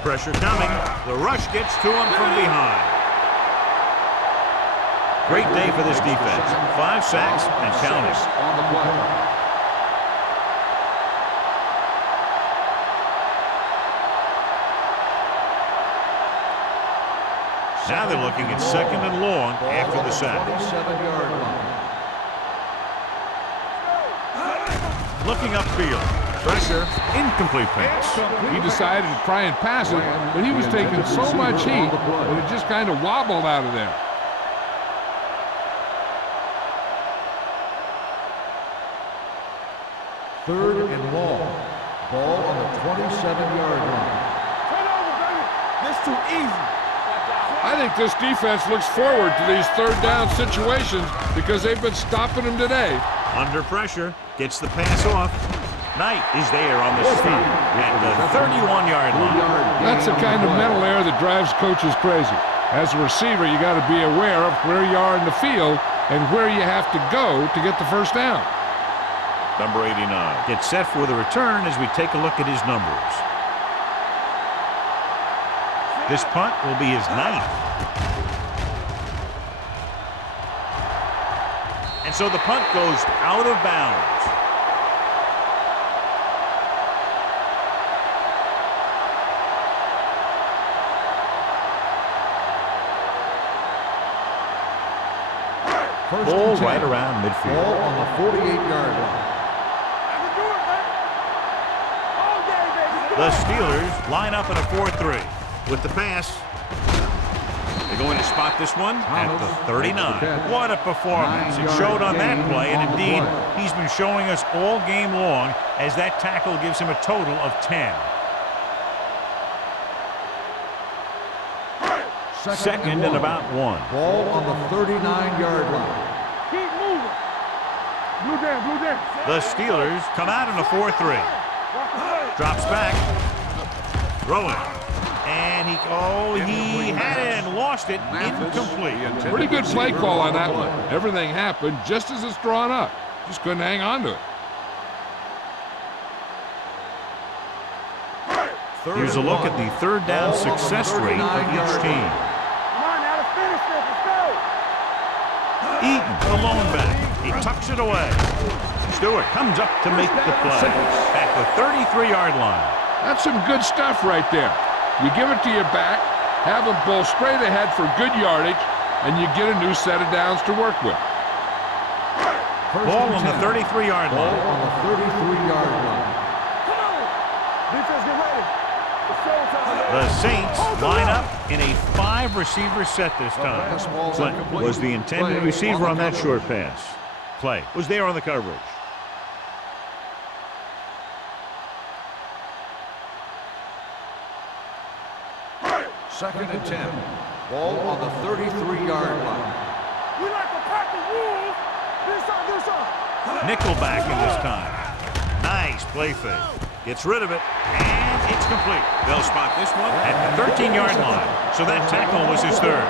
Pressure coming. The rush gets to him from behind. Great day for this defense. 5 sacks and counting. On the play. Now they're looking at second and long after the sack. 27-yard line. Looking upfield. Pressure. Incomplete pass. He decided to try and pass it, but he was taking so much heat that it just kind of wobbled out of there. Third and long. Ball on the 27-yard line. Turn over, baby. This too easy. I think this defense looks forward to these third down situations because they've been stopping them today. Under pressure. Gets the pass off. Knight is there on the stop at the 31-yard line. That's the kind of mental error that drives coaches crazy. As a receiver, you got to be aware of where you are in the field and where you have to go to get the first down. Number 89 gets set for the return as we take a look at his numbers. This punt will be his 9th. And so the punt goes out of bounds. Ball right around midfield. Ball on the 48-yard line. I can do it, baby. All day, baby. The Steelers line up in a 4-3 with the pass. They're going to spot this one at the 39. What a performance. It showed on that play, and indeed, he's been showing us all game long as that tackle gives him a total of 10. Second and about 1. Ball on the 39-yard line. Keep moving. Blue down. The Steelers come out in a 4-3. Drops back. Throwing. And he had it and lost it. Incomplete. Pretty good play call on that one. Everything happened just as it's drawn up. Just couldn't hang on to it. Here's a look at the third down success rate of each team. Come on now, let's finish this. Let's go. Eaton, the lone back. He tucks it away. Stewart comes up to make the play at the 33-yard line. That's some good stuff right there. You give it to your back, have him pull straight ahead for good yardage, and you get a new set of downs to work with. Ball on the 33-yard line. Ball on the 33-yard line. Come on. Defense, get ready. It's showtime. The Saints line up in a 5-receiver set this time. Clint was the intended receiver on that short pass. Clay was there on the coverage. Second and 10. Ball on the 33-yard line. We like to pack the wolves. This side. Nickelback in this time. Nice play fake. Gets rid of it, and it's complete. They'll spot this one at the 13-yard line. So that tackle was his third.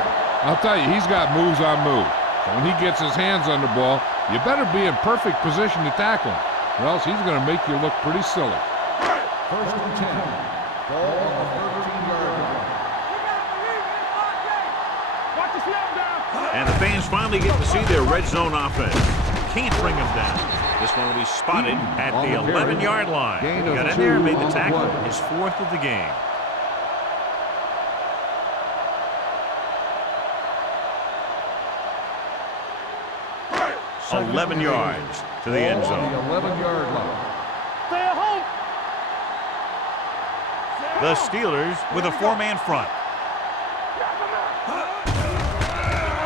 I'll tell you, he's got moves on moves. So when he gets his hands on the ball, you better be in perfect position to tackle him, or else he's going to make you look pretty silly. First and 10. Ball on the 13-yard line. And the fans finally get to see their red zone offense. Can't bring them down. This one will be spotted at the 11-yard line. Got in there and made the tackle. His fourth of the game. Second 11 yards to the end zone. On the 11-yard line. Stay at home. The Steelers with a 4-man front.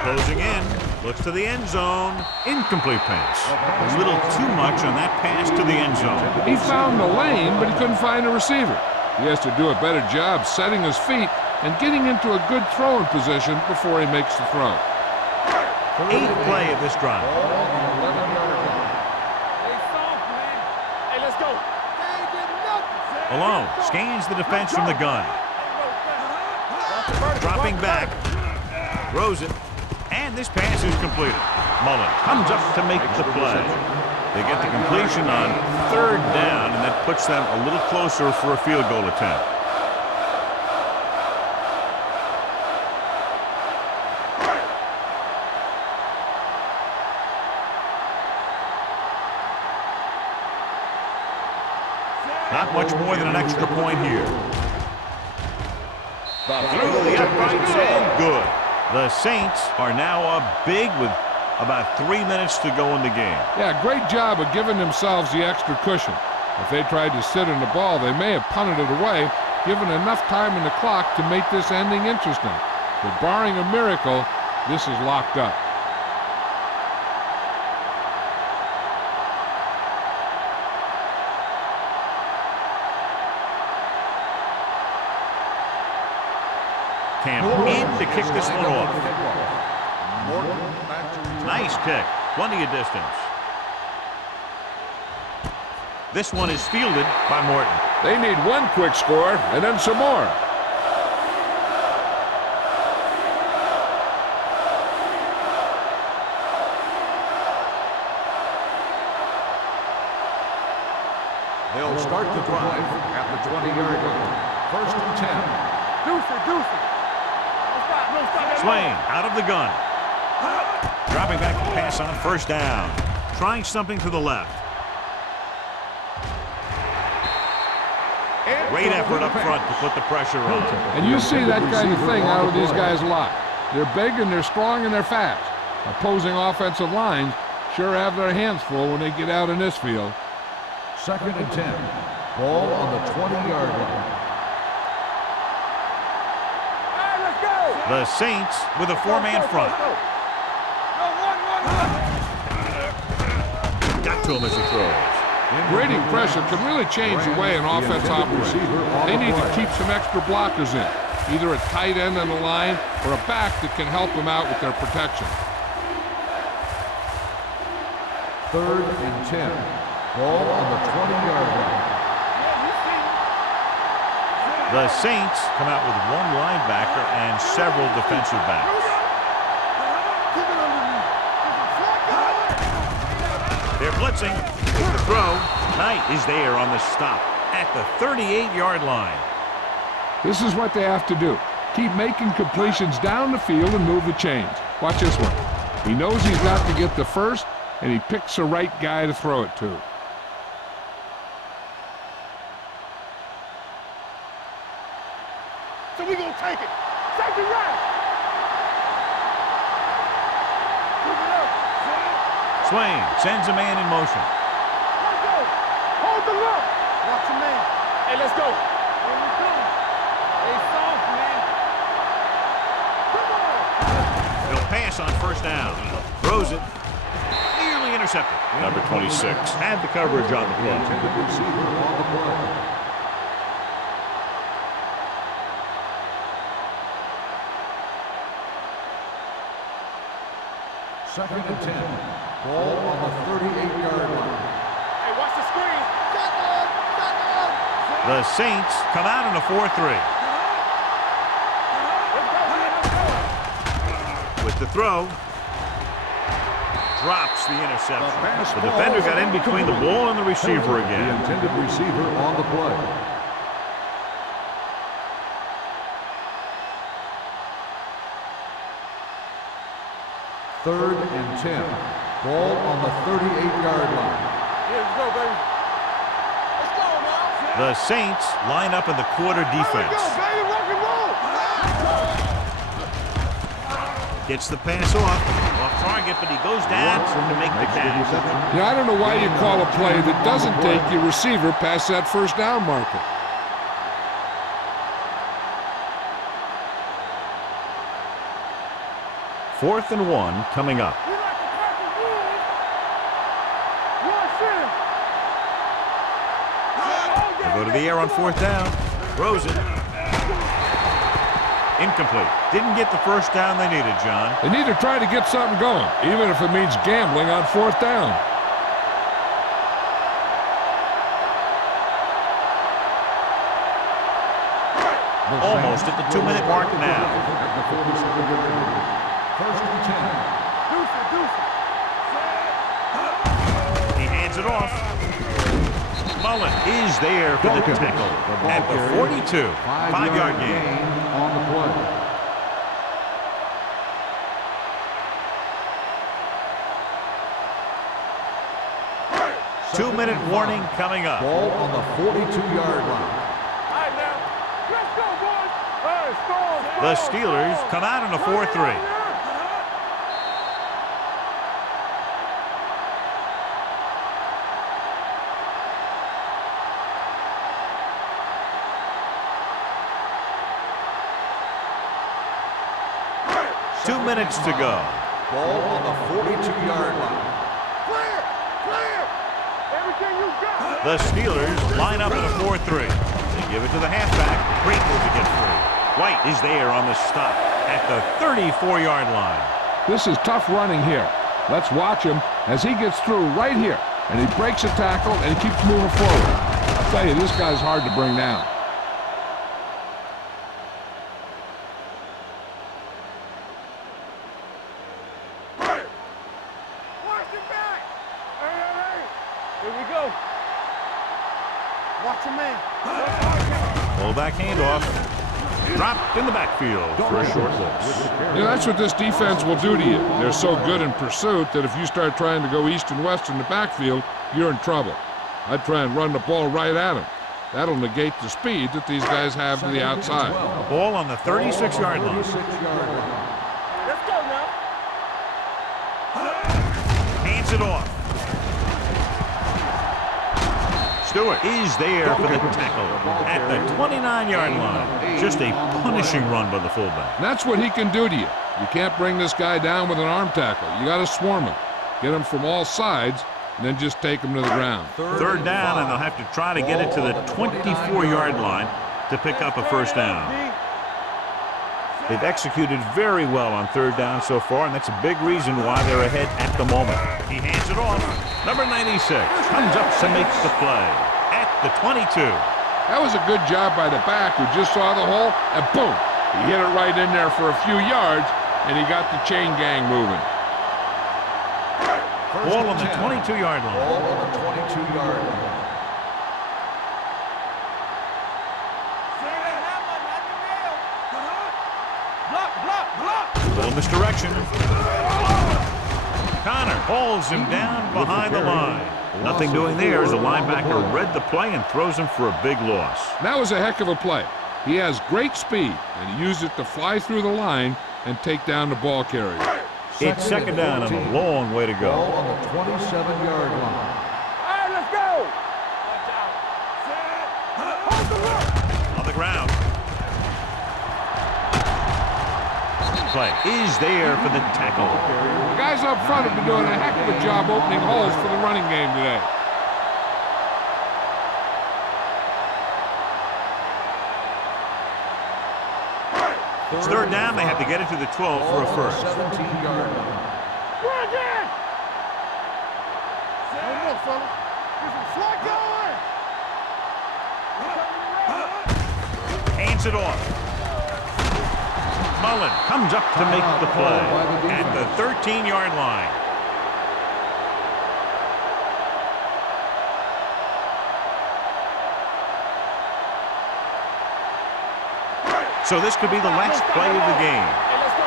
Closing in, looks to the end zone. Incomplete pass. A little too much on that pass to the end zone. He found the lane, but he couldn't find a receiver. He has to do a better job setting his feet and getting into a good throwing position before he makes the throw. 8th play of this drive. Hey, let's go. Malone scans the defense from the gun. Dropping back. Throws it. And this pass is completed. Mullen comes up to make the play. They get the completion on 3rd down, and that puts them a little closer for a field goal attempt. Not much more than an extra point here. Through the uprights and good. The Saints are now up big with about 3 minutes to go in the game. Yeah, great job of giving themselves the extra cushion. If they tried to sit on the ball, they may have punted it away, given enough time in the clock to make this ending interesting. But barring a miracle, this is locked up. Campbell in to kick this one off. Nice kick. Plenty of distance. This one is fielded by Morton. They need one quick score and then some more. They'll start the drive at the 20-yard line. First and 10. Deuce. No stop. Swain out of the gun. Dropping back to pass on 1st down. Trying something to the left. Great effort up front to put the pressure on. And you see that kind of thing out of these guys a lot. They're big and they're strong and they're fast. Opposing offensive lines sure have their hands full when they get out in this field. Second and 10. Ball on the 20-yard line. Hey, let's go. The Saints with a four-man front. Got to him as he throws. Grading pressure can really change the way an offense operates. They need to keep some extra blockers in, either a tight end on the line or a back that can help them out with their protection. 3rd and 10. Ball on the 20-yard line. The Saints come out with one linebacker and several defensive backs. They're blitzing. The throw. Knight is there on the stop at the 38-yard line. This is what they have to do. Keep making completions down the field and move the chains. Watch this one. He knows he's got to get the first, and he picks the right guy to throw it to. So we gonna take it. Take it right. Swain sends a man in motion. Let's go. Hold the look. Watch your man. Hey, let's go. Here we go. Hey, soft, man. Come on. He'll pass on first down. Throws it. Nearly intercepted. Number 26 had the coverage on the play. Intended receiver on the play. Second and 10. Ball on the 38-yard line. Hey, watch the screen. Shotgun. The Saints come out in a 4-3. Let's go. With the throw. Drops the interception. The defender got in between the ball and the receiver The again. intended receiver on the play. Third and 10. Ball on the 38-yard line. Here we go, baby. Let's go, now. The Saints line up in the quarter defense. Here we go, baby. Rock and roll. Gets the pass off target, but he goes down to make the catch. Yeah, I don't know why you call a play that doesn't take your receiver past that first down marker. Fourth and 1 coming up. We like the purple rules. Watch him. They go to the air on fourth down. Throws it. Incomplete. Didn't get the first down they needed, John. They need to try to get something going, even if it means gambling on fourth down. Almost at the 2-minute mark now. At the 47-yard line. First and 10. Deuce it. He hands it off. Mullen is there for the tackle at the 42. 5-yard gain. On the play. Two-minute warning coming up. Ball on the 42-yard line. All right, now. Let's go, boys. Hey, score. The Steelers come out in a 4-3. Two minutes to go. Ball on the 42-yard line. Clear. Clear. Everything you got. The Steelers line up in a 4-3. They give it to the halfback. Grateful to get free. White is there on the stop at the 34-yard line. This is tough running here. Let's watch him as he gets through right here. And he breaks a tackle and he keeps moving forward. I'll tell you, this guy's hard to bring down. Watch it back. Hey. Here we go. Watch your man. Fullback handoff. Dropped in the backfield for a short loss. You know, that's what this defense will do to you. They're so good in pursuit that if you start trying to go east and west in the backfield, you're in trouble. I'd try and run the ball right at them. That'll negate the speed that these guys have to the outside. Ball on the 36-yard line. 36-yard line. Let's go now. Hands it off. Stewart is there for the tackle at the 29-yard line. Just a punishing run by the fullback. And that's what he can do to you. You can't bring this guy down with an arm tackle. You got to swarm him. Get him from all sides, and then just take him to the ground. Third down, and they'll have to try to get it to the 24-yard line to pick up a first down. They've executed very well on third down so far, and that's a big reason why they're ahead at the moment. He hands it off. Number 96 comes up to make the play at the 22. That was a good job by the back who just saw the hole, and boom, he hit it right in there for a few yards, and he got the chain gang moving. Ball on the 22-yard line. Ball on the 22-yard line. Little misdirection. Connor holds him down behind the line. Nothing doing there as the linebacker read the play and throws him for a big loss. That was a heck of a play. He has great speed, and he used it to fly through the line and take down the ball carrier. It's second down and a long way to go. Ball on the 27-yard line. All right, let's go. Watch out. Set. Hold the look. On the ground. Play is there for the tackle. The guys up front have been doing a heck of a job opening holes for the running game today. It's third down. They have to get it to the 12 for a first. 17-yard line. Go again. No more, fella. Get some slot going. Hands it off. Mullen comes up to make the play at the 13-yard line. So this could be the last play of the game. Hey, let's go.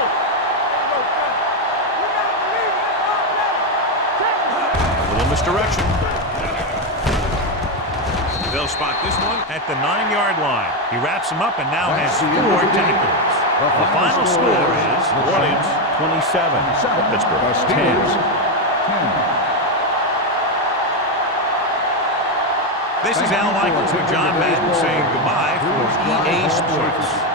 A little misdirection. They'll spot this one at the 9-yard line. He wraps him up and now has 4 tackles. The final score is Orleans 27, Pittsburgh 10. This is Al Michaels with John Madden saying goodbye for EA Sports.